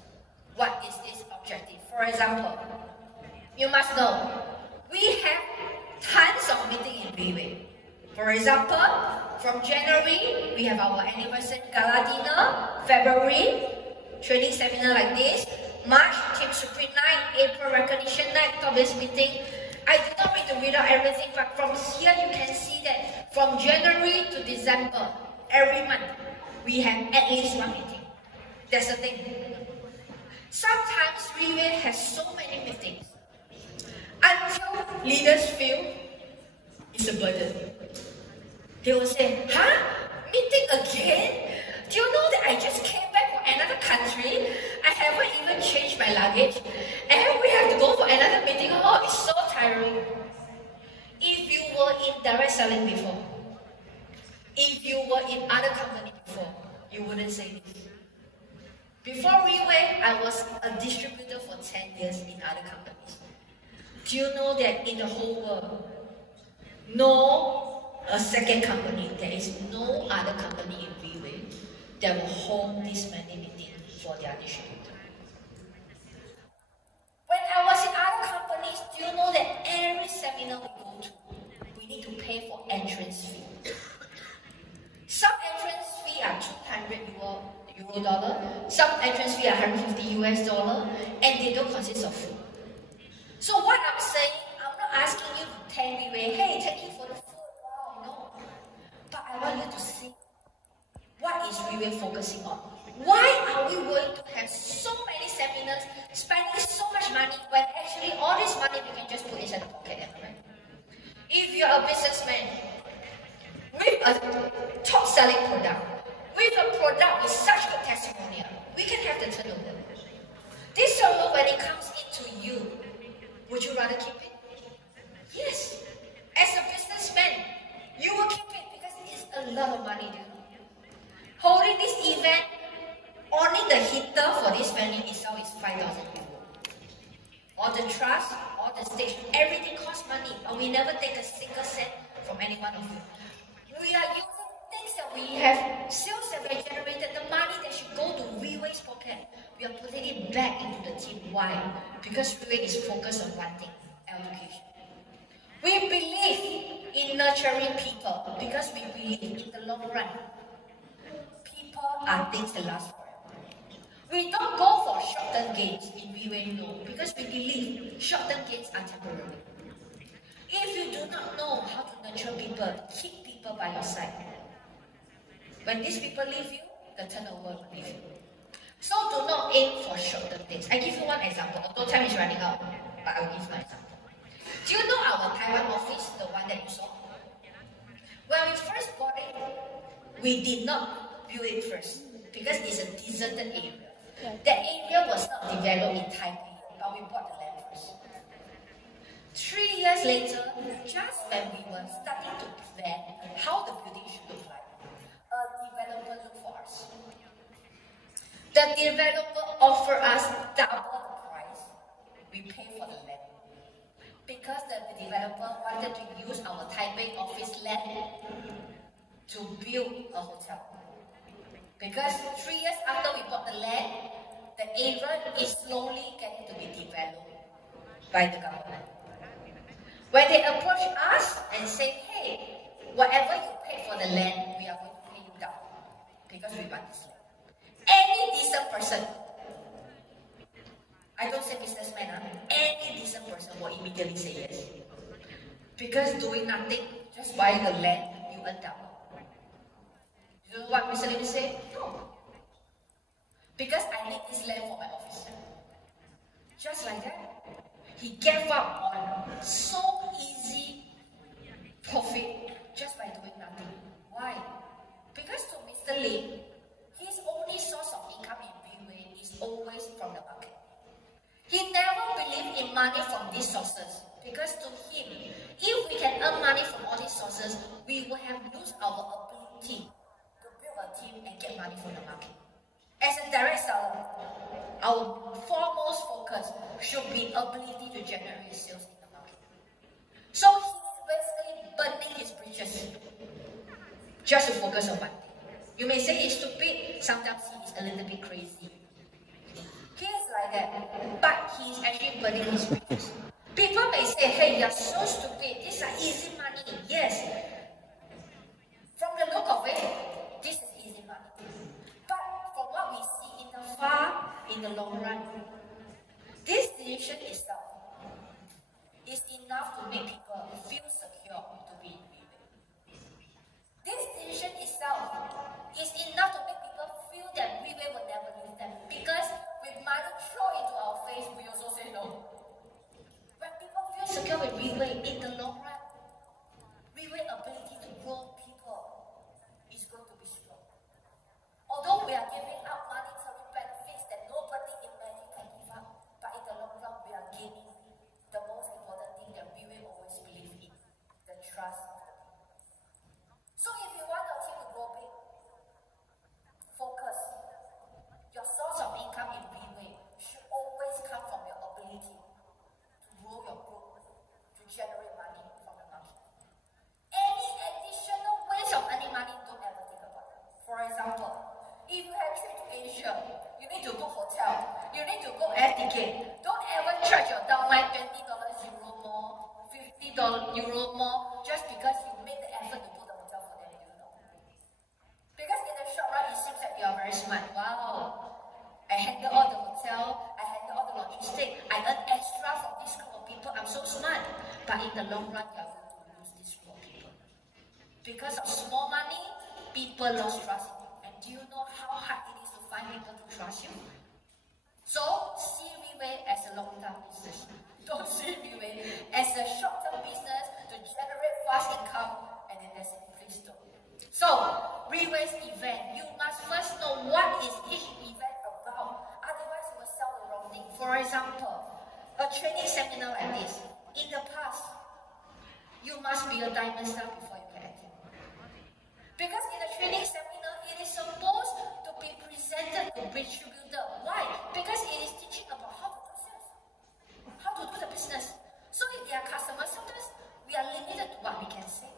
What is its objective? For example, you must know, we have tons of meetings in Wee-Wei. For example, from January, we have our anniversary gala dinner, February, training seminar like this, March, Team Supreme Night, April, Recognition Night, top-based meeting. I did not read out everything, but from here you can see that from January to December, every month, we have at least one meeting. That's the thing. Sometimes Wee-Wei has so many meetings until leaders feel it's a burden. They will say, huh? Meeting again? Do you know that I just came back from another country? I haven't even changed my luggage. And we have to go for another meeting. Oh, it's so tiring. If you were in direct selling before, if you were in other company before, you wouldn't say this. Before Wee-Wei, I was a distributor for 10 years in other companies. Do you know that in the whole world, no a second company, there is no other company in Wee-Wei that will hold this many meetings for their distributor. When I was in other companies, do you know that every seminar we go to, we need to pay for entrance fee? Some entrance fee are 200 euro dollar, some entrance fee are 150 US dollar, and they don't consist of food. So what I'm saying, I'm not asking you to thank Wee-Wei, hey, thank you for the food. But I want you to see what is Wee-Wei focusing on. Why are we going to have so many seminars, spending so much money when actually all this money we can just put inside the pocket, right? If you're a businessman with a top selling product, with a product with such good testimonial, we can have the turnover. This turnover, when it comes into you, would you rather keep it? Yes. As a businessman, you will keep it because it's a lot of money. Holding this event, only the heater for this family itself is 5,000 euro. All the trust, all the stage, everything costs money, but we never take a single cent from any one of you. We are using things that we have, sales that we have generated, the money that should go to Wee-Wei's pocket. We are putting it back into the team. Why? Because Wee-Wei is focused on one thing, education. We believe in nurturing people because we believe in the long run. People are things that last forever. We don't go for short-term gains in Wee-Wei, no, because we believe short-term gains are temporary. If you do not know how to nurture people, keep people by your side, when these people leave you, the turnover will leave you. So do not aim for short-term things. I give you one example, although time is running out, but I will give you an example. Do you know our Taiwan office, the one that you saw? When we first bought it, we did not build it first because it's a deserted area. That area was not developed in Taipei, but we bought the land first. 3 years later, just when we were starting to plan how the building should look like, a developer looked for us. The developer offered us double the price we paid for the land. Because the developer wanted to use our Taipei office land to build a hotel. Because 3 years after we bought the land, is slowly getting to be developed by the government. When they approach us and say, hey, whatever you pay for the land, we are going to pay you down because we want this land. Any decent person, I don't say businessman, any decent person will immediately say yes. Because doing nothing, just buying the land, you earn down. You know what Mr. Lim said? No. Because I need this land for my office. Just like that. He gave up on so easy profit just by doing nothing. Why? Because to Mr. Lim, his only source of income in Bway is always from the market. He never believed in money from these sources. Because to him, if we can earn money from all these sources, we will have lost our ability to build a team and get money from the market. As a direct seller, our foremost focus should be ability to generate sales in the market. So he's basically burning his bridges just to focus on one thing. You may say he's stupid, sometimes he is a little bit crazy. He is like that, but he's actually burning his bridges. People may say, hey, you're so stupid, these are easy money. Yes. From the look of it, this is easy money. But from what we see in the long run, this decision itself is enough to make people feel secure to be in Bway. This decision itself is enough to make people feel that Bway will never leave them. Because with money thrown into our face, we also say no. When people feel secure with Bway, in the long run, Bway ability to grow people is going to be strong. Although we are giving out monetary benefits that nobody in money can give up, but in the long run, we are gaining the most important thing that Bway always believe in, the trust of the people. So if you want your team to grow big, focus. Your source of income in Bway should always come from your ability to grow your group, to generate money from the market. Any additional ways of earning money, don't ever think about it. For example, if you have trip to Asia, you need to book hotel, you need to book air ticket. Don't ever charge your downline $20 euro more, $50 euro more, just because you made the effort to book the hotel for them, you know. Because in the short run, it seems like you are very smart. Wow, I handle all the hotel, I handle all the logistics, I earn extra from this group of people, I'm so smart. But in the long run, you are going to lose this group of people. Because of small money, people lost trust in you. And do you know how hard it is to find people to trust you? So, see Bway as a long-term business. Don't see Bway as a short-term business to generate fast income, and then that's it. Please don't. So, Bway's event, you must first know what is each event about. Otherwise, you will sell the wrong thing. For example, a training seminar like this. In the past, you must be a diamond star before you can attend. Because in a training seminar, it is supposed to be presented to distributor. Why? Because it is teaching about how to do sales, how to do the business. So if they are customers, sometimes we are limited to what we can say.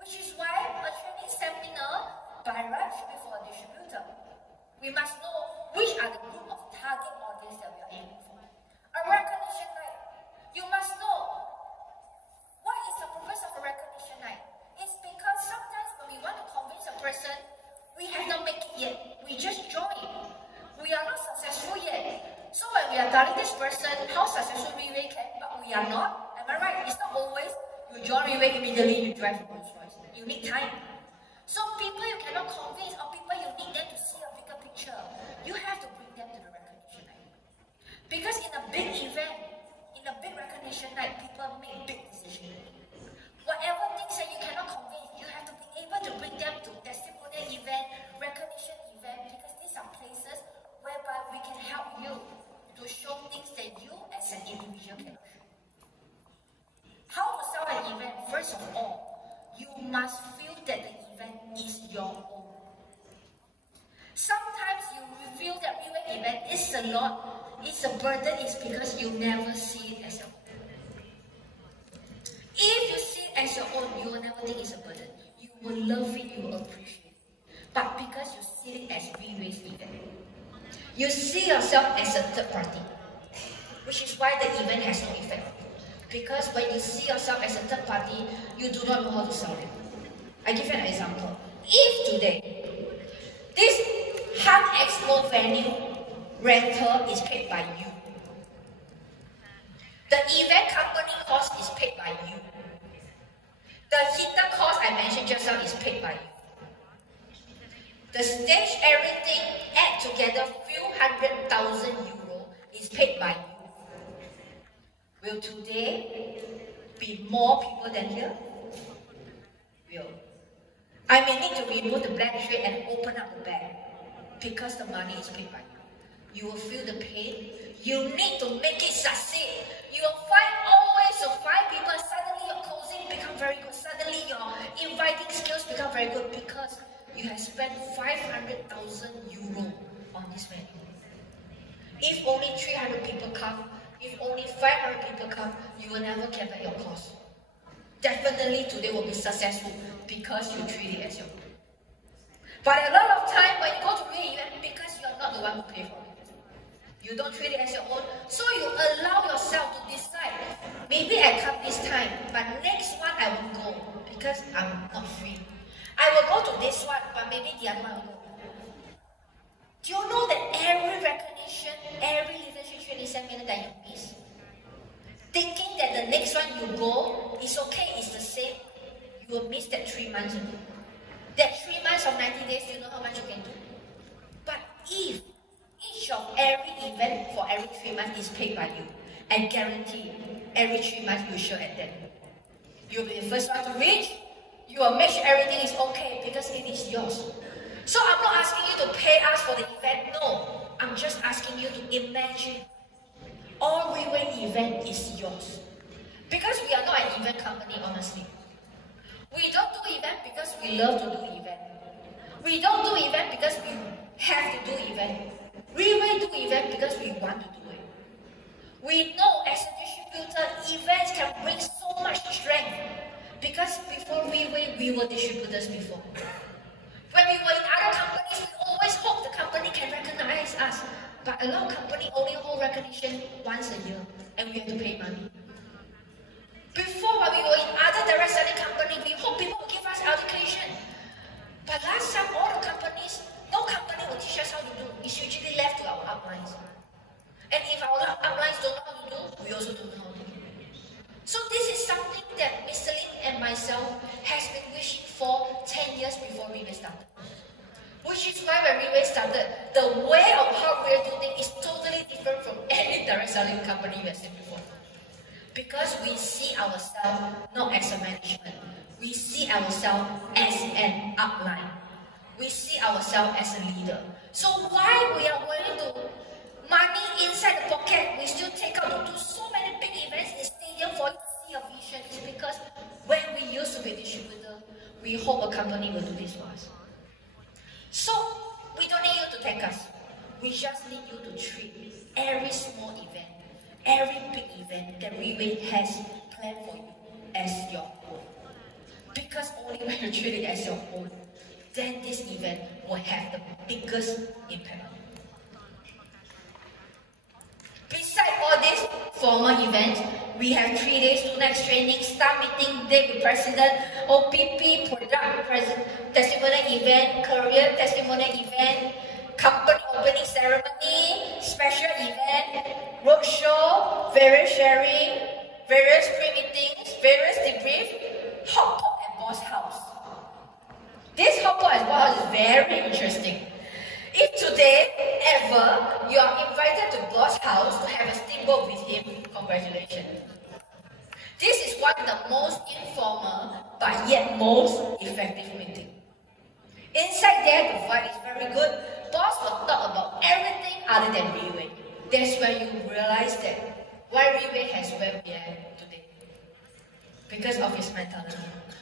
Which is why a training seminar by right should be for a distributor. We must know which are the group of target audience that we are aiming for. A recognition night. You must know what is the purpose of a recognition night. It's because sometimes when we want to convince a person, we have not made it yet. We just joined. We are not successful yet. So when we are telling this person how successful Bway can, but we are not, am I right? It's not always you join Bway immediately you drive a Rolls Royce. You need time. So people you cannot convince, or people you need them to see a bigger picture. You have to bring them to the recognition night. Because in a big event, in a big recognition night, people make big decisions. Whatever things that you cannot convince, you have to be able to bring them to testimonial event, recognition event, because these are places whereby we can help you to show things that you as an individual cannot show. How to sell an event? First of all, you must feel that the event is your own. Sometimes you will feel that Bway event is a lot, it's a burden, it's because you never see it as your own. If you see it as your own, you will never think it's a burden. You will love it, you will appreciate it. But because you see it as Bway's event, You see yourself as a third party, which is why the event has no effect. Because when you see yourself as a third party, you do not know how to sell it. I give you an example. If today, this Hunt Expo venue rental is paid by you, the event company cost is paid by you, the heater cost I mentioned just now is paid by you, the stage, everything, add together, few 100,000 euro is paid by you. Will today be more people than here? Will. I may need to remove the black tray and open up the bag because the money is paid by you. You will feel the pain. You need to make it succeed. You will find always to find people. Suddenly your closing become very good. Suddenly your inviting skills become very good because you have spent 500,000 euro on this venue. If only 300 people come, if only 500 people come, you will never get back your cost. Definitely today will be successful because you treat it as your own. But a lot of time when you go to the event, because you are not the one who pay for it, you don't treat it as your own, so you allow yourself to decide, maybe I come this time, but next one I will go because I'm not free. I will go to this one, but maybe the other one will go. Do you know that every recognition, every leadership training seminar that you miss, thinking that the next one you go is okay, it's the same, you will miss that 3 months. That 3 months of 90 days, you know how much you can do. But if each of every event for every 3 months is paid by you, and guarantee every 3 months you should attend. You'll be the first one to reach, you will make sure everything is okay because it is yours. So I'm not asking you to pay us for the event, no. I'm just asking you to imagine all Riway event is yours. Because we are not an event company, honestly. We don't do event because we love to do event. We don't do event because we have to do event. Riway do event because we want to do it. We know as a distributor, events can bring so much strength. Because before Riway, we were distributors before. When we were in other companies, we always hope the company can recognize us. But a lot of companies only hold recognition once a year, and we have to pay money. Before, when we were in other direct selling companies, we hope people will give us education. But last time, all the companies, no company will teach us how to do. It's usually left to our uplines. And if our uplines don't know how to do, we also don't know how to do. So this is something that Mr. Lin and myself has been wishing for 10 years before Riway started. Which is why when Riway started, the way of how we're doing is totally different from any direct selling company we have seen before. Because we see ourselves not as a management, we see ourselves as an upline. We see ourselves as a leader. So why we are willing to money inside the pocket, we still take out to do so many big events in the stadium for you to see a vision, is because when we used to be a distributor, we hope a company will do this for us. So we don't need you to take us. We just need you to treat every small event, every big event that Riway has planned for you as your own. Because only when you treat it as your own, then this event will have the biggest impact. Besides all these formal events, we have 3 days, 2 nights training, staff meeting, day with president, OPP, product testimonial event, career testimonial event, company opening ceremony, special event, roadshow, various sharing, various pre-meetings, various debrief, hotpot and boss house. This hotpot and boss house is very interesting. If today ever you are invited to boss house to have a steamboat with him, congratulations. This is one of the most informal but yet most effective meeting. Inside there, the vibe is very good. Boss will talk about everything other than Riway. That's where you realize that why Riway has where we are today. Because of his mentality.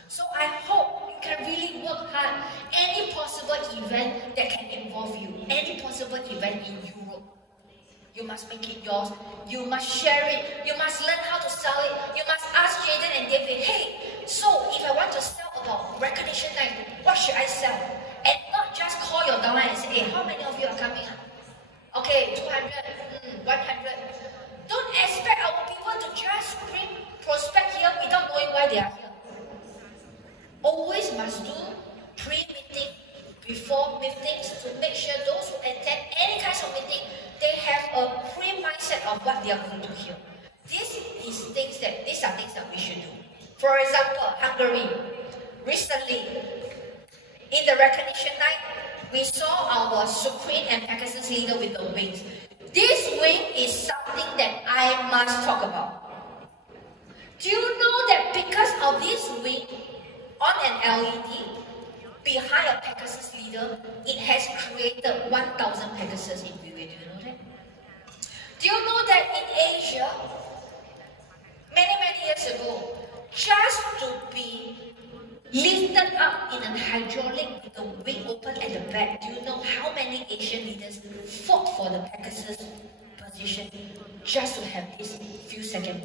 So I hope you can really work hard. Any possible event that can involve you, any possible event in Europe, you must make it yours. You must share it. You must learn how to sell it. You must ask Jaden and David, hey, so if I want to sell about recognition night, what should I sell? And not just call your downline and say, hey, how many of you are coming up? okay, 200, 100. Don't expect our people to just prospect here without knowing why they are here. Always must do pre-meeting before meetings to make sure those who attend any kinds of meeting, they have a pre-mindset of what they are going to do here. These are things that we should do. For example, Hungary. Recently, in the recognition night, we saw our Supreme and Pegasus leader with the wings. This wing is something that I must talk about. Do you know that because of this wing on an LED behind a Pegasus leader, it has created 1,000 Pegasus in view? Do you know that? Do you know that in Asia, many years ago, just to be lifted up in a hydraulic with the wing open at the back, do you know how many Asian leaders fought for the Pegasus position just to have this few seconds?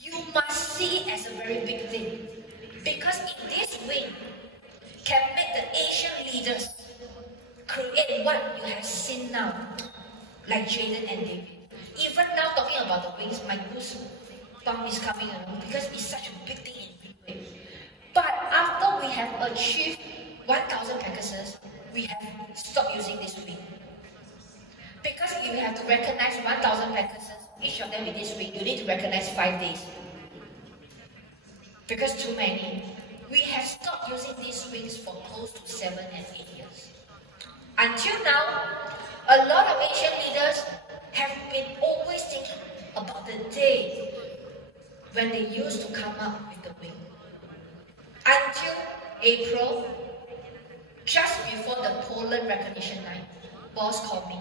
You must see it as a very big thing, because in this wing can make the Asian leaders create what you have seen now, like Jaden and David. Even now talking about the wings, my goosebump is coming along because it's such a big thing in Midway. But after we have achieved 1,000 Pegasus, we have stopped using this wing. Because if you have to recognize 1,000 Pegasus, each of them with this wing, you need to recognize 5 days. Because too many. We have stopped using these wings for close to 7 and 8 years. Until now, a lot of Asian leaders have been always thinking about the day when they used to come up with the wing. Until April, just before the Poland recognition night, boss called me.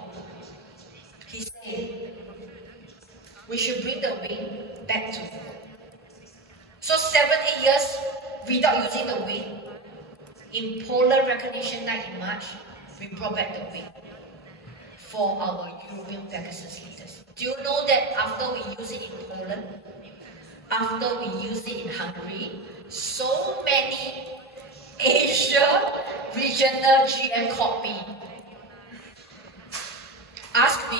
He said, we should bring the wing back to work. So 7-8 years without using the wing. In Poland recognition night in March, we brought back the wing for our European Pegasus leaders. Do you know that after we use it in Poland, after we use it in Hungary, so many Asia regional GM called me, asked me,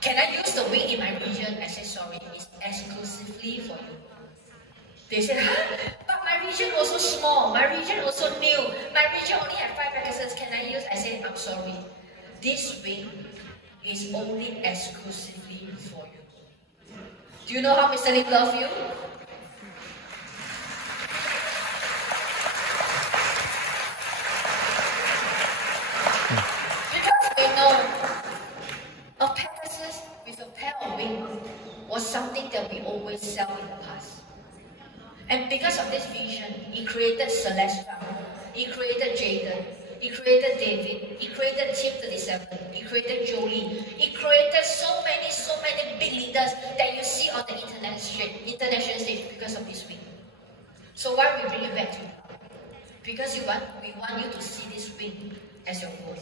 can I use the wing in my region? I said, sorry, it's exclusively for you. They said, huh? But my region also small, my region also new, my region only have 5 Pegasus, can I use? I said, I'm sorry, this wing is only exclusively for you. Do you know how Mr. Lim loves you? Because we know a Pegasus with a pair of wings was something that we always sell in the past. And because of this vision, he created Celestia, he created Jaden, he created David, he created Team 37, he created Jolie, he created so many big leaders that you see on the international stage because of this wing. So why we bring it back to you? Because we want you to see this wing as your goal.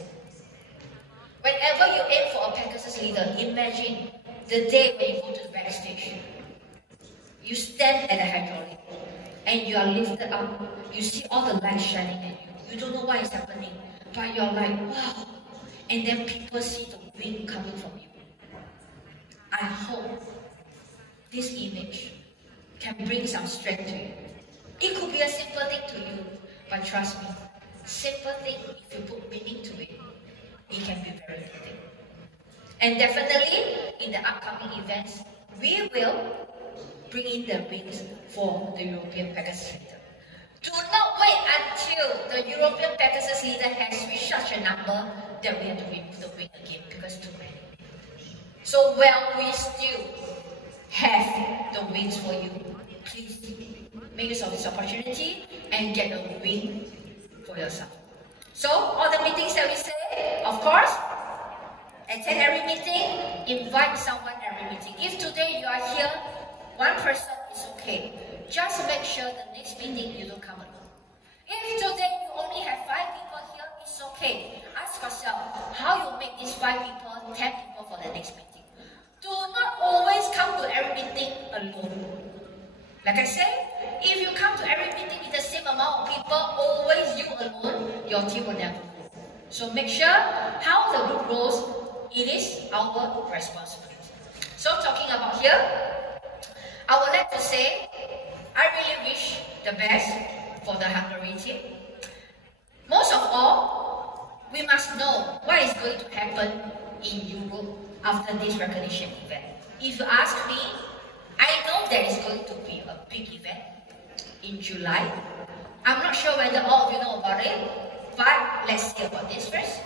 Whenever you aim for a Pegasus leader, imagine the day when you go to the backstage. You stand at the hydraulic and you are lifted up. You see all the lights shining at you. You don't know what is happening, but you're like, wow. And then people see the wind coming from you. I hope this image can bring some strength to you. It could be a simple thing to you, but trust me, simple thing, if you put meaning to it, it can be very big thing. And definitely, in the upcoming events, we will bring in the wings for the European Pegasus leader. Do not wait until the European Pegasus leader has reached such a number that we have to remove the wing again because too many. So while we still have the wings for you, please make use of this opportunity and get a wing for yourself. So all the meetings that we say, of course, attend every meeting, invite someone every meeting. If today you are here, one person is okay. Just make sure the next meeting you don't come alone. If today you only have 5 people here, it's okay. Ask yourself how you make these 5 people, 10 people for the next meeting. Do not always come to every meeting alone. Like I said, if you come to every meeting with the same amount of people, always you alone, your team will never grow. So make sure how the group grows It is our responsibility. So talking about here, I would like to say, I really wish the best for the Hungary team. Most of all, we must know what is going to happen in Europe after this recognition event. If you ask me, I know there is going to be a big event in July. I'm not sure whether all of you know about it, but let's see about this first.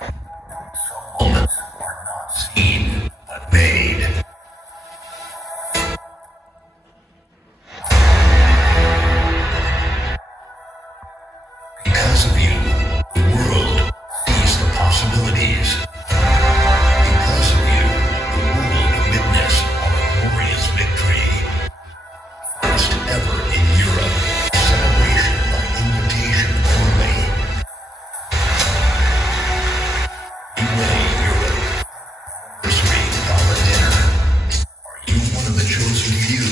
Some moments are not seen, but made. Because of you, the world sees the possibilities. Because of you, the world witnessed our glorious victory. First ever in Europe, celebration by invitation only. Anyway, Europe, anniversary gala dinner. Are you one of the chosen few?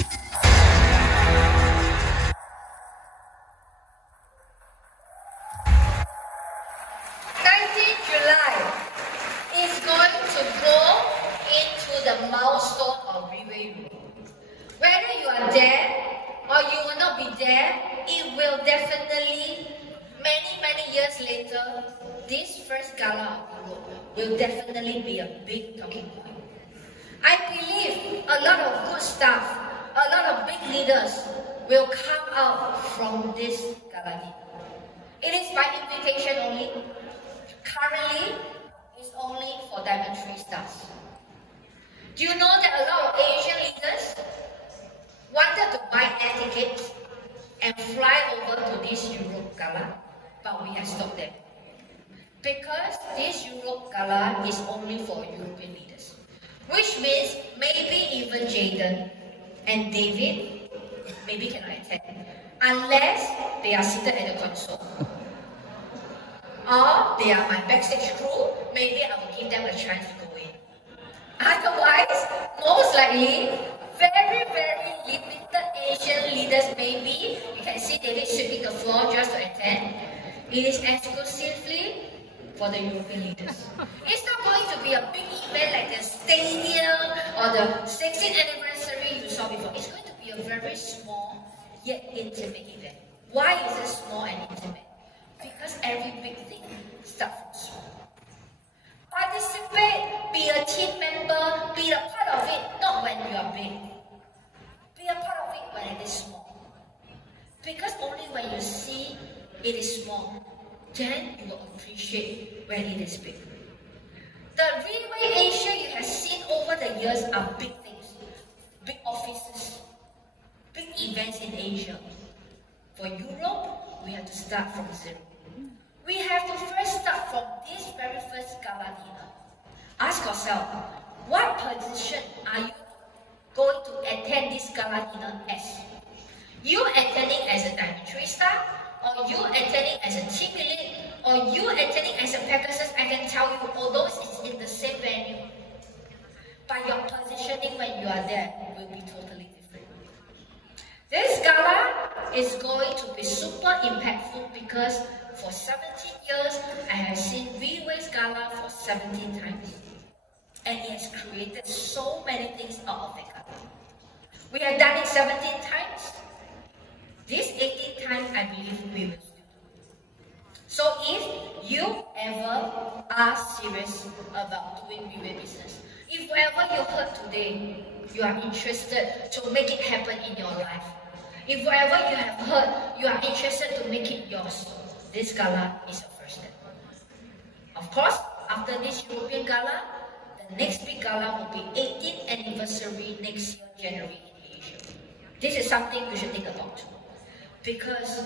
19th July is going to go into the milestone of Vive Europe. Whether you are there or you will not be there, it will definitely, many years later, this first gala of Europe will definitely be a big talking point. I believe a lot of good stuff, a lot of big leaders will come out from this gala dinner. It is by invitation only. Currently, it's only for Diamond 3 stars. Do you know that a lot of Asian leaders wanted to buy air tickets and fly over to this Europe Gala, but we have stopped them? Because this Europe Gala is only for European leaders. Which means maybe even Jaden and David maybe cannot attend, unless they are seated at the console. Or they are my backstage crew, maybe I will give them a chance to go in. Otherwise, most likely, very limited Asian leaders maybe, you can see David sweeping the floor just to attend. It is exclusively for the European leaders. It's not going to be a big event like the stadium or the 16th anniversary you saw before. It's going to be a very small yet intimate event. Why is it small and intimate? Because every big thing starts from small. Participate, be a team member, be a part of it, not when you are big. Be a part of it when it is small. Because only when you see it is small, then you will appreciate when it is big. The Relay Asia you have seen over the years are big things, big offices, big events in Asia. For Europe, we have to start from zero. We have to first start from this very first gala dinner. Ask yourself, what position are you going to attend this gala dinner as? You attending as a Diamond 3 star, or you attending as a team elite, or you attending as a Pegasus? I can tell you, although it's in the same venue, but your positioning when you are there will be totally different. This gala is going to be super impactful because for 17 years, I have seen Vive's Gala for 17 times. And it has created so many things out of the gala. We have done it 17 times. This 18th time, I believe we will still do. So if you ever are serious about doing Vive business, if whatever you heard today, you are interested to make it happen in your life, if whatever you have heard, you are interested to make it yours, this gala is your first step. Of course, after this European gala, the next big gala will be 18th anniversary next year, January in Asia. This is something you should think about. Because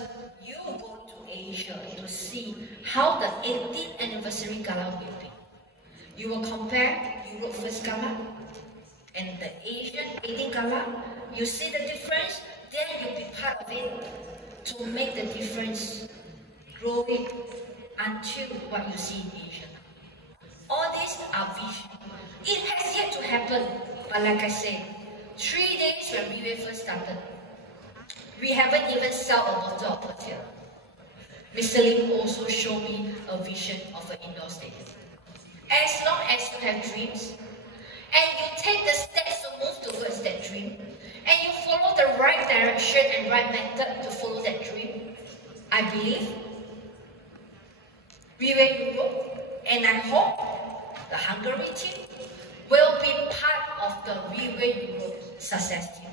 you go to Asia to see how the 18th anniversary gala will be. You will compare Europe first gala and the Asian 18th gala. You see the difference, then you'll be part of it to make the difference. Grow it until what you see in Asia. All these are vision. It has yet to happen, but like I said, 3 days when we first started, we haven't even sold a bottle of Pertil. Mr. Lim also showed me a vision of an indoor stadium. As long as you have dreams, and you take the steps to move towards that dream, and you follow the right direction and right method to follow that dream, I believe we will grow, and I hope the Hungary team will be part of the We Will Europe success team.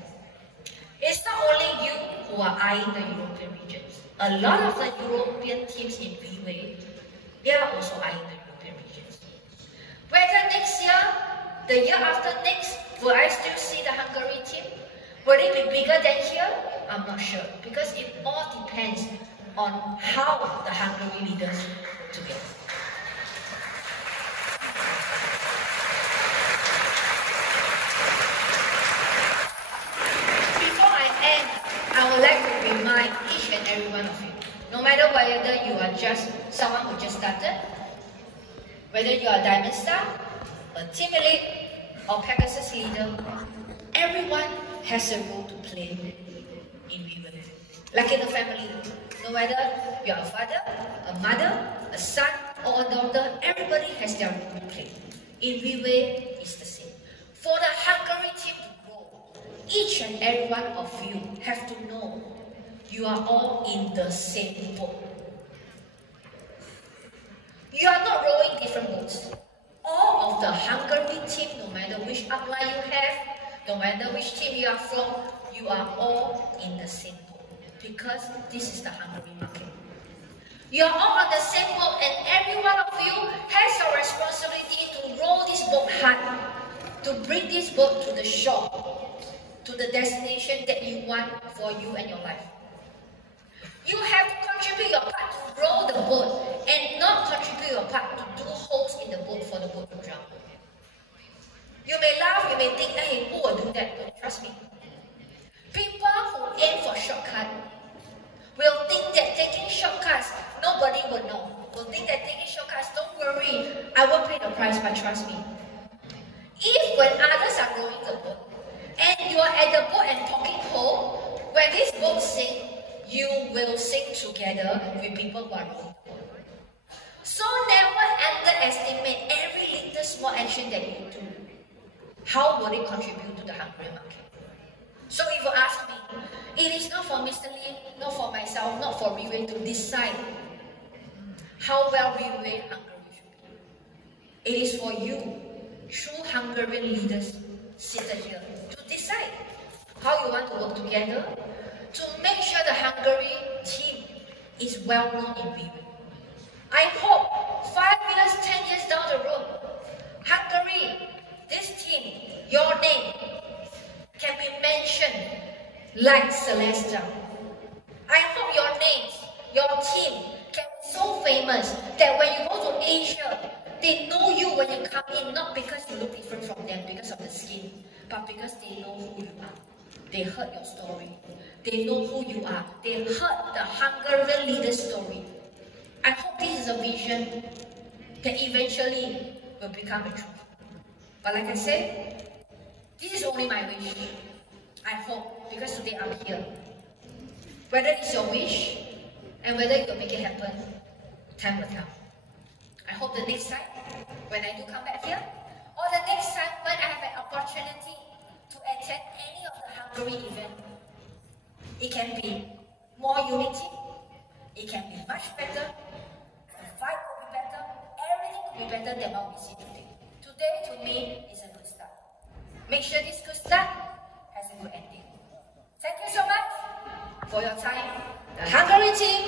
It's not only you who are eyeing the European regions. A lot of the European teams in We Will, they are also eyeing the European regions. Whether next year, the year after next, will I still see the Hungary team? Will it be bigger than here? I'm not sure, because it all depends on how the Hungary leaders work together. Before I end, I would like to remind each and every one of you, no matter whether you are just someone who just started, whether you are a Diamond Star, a team elite, or Pegasus leader, everyone has a role to play in We Will. Like in a family, no matter you are a father, a mother, a son, or a daughter, everybody has their role to play. In We Will, it's the same. For the Hungary team to grow, each and every one of you have to know you are all in the same boat. You are not rowing different boats. All of the Hungary team, no matter which upline you have, no matter which team you are from, you are all in the same boat. Because this is the Hungary market. You are all on the same boat, and every one of you has a responsibility to row this boat hard, to bring this boat to the shore, to the destination that you want for you and your life. You have to contribute your part to row the boat, and not contribute your part to do holes in the boat for the boat to drown. You may laugh, you may think, hey, who will do that? Don't trust me. People who aim for shortcut will think that taking shortcuts, nobody will know. Will think that taking shortcuts, don't worry, I will pay the price, but trust me. If when others are rowing the boat, and you are at the boat and talking hole, when this boat sinks, you will sink together with people who are rowing the boat. So never underestimate every little small action that you do. How will it contribute to the Hungarian market? So if you ask me, it is not for Mr. Lim, not for myself, not for We Will to decide how well We Will Hungary should be. It is for you, true Hungarian leaders seated here, to decide how you want to work together to make sure the Hungary team is well known in We Will. I hope 5 years, 10 years down the road, Hungary, this team, your name can be mentioned like Celesta. I hope your names, your team can be so famous that when you go to Asia, they know you when you come in, not because you look different from them because of the skin, but because they know who you are. They heard your story. They know who you are. They heard the Hungarian leader's story. I hope this is a vision that eventually will become a truth. But like I said, this is only my wish. I hope, because today I'm here. Whether it's your wish, and whether you will make it happen, time will tell. I hope the next time, when I do come back here, or the next time when I have an opportunity to attend any of the Hungary event, it can be more unity, it can be much better, the fight will be better, everything will be better than what we see today. Today, to me, is a good start. Make sure this good start has a good ending. Thank you so much for your time. The Hungary team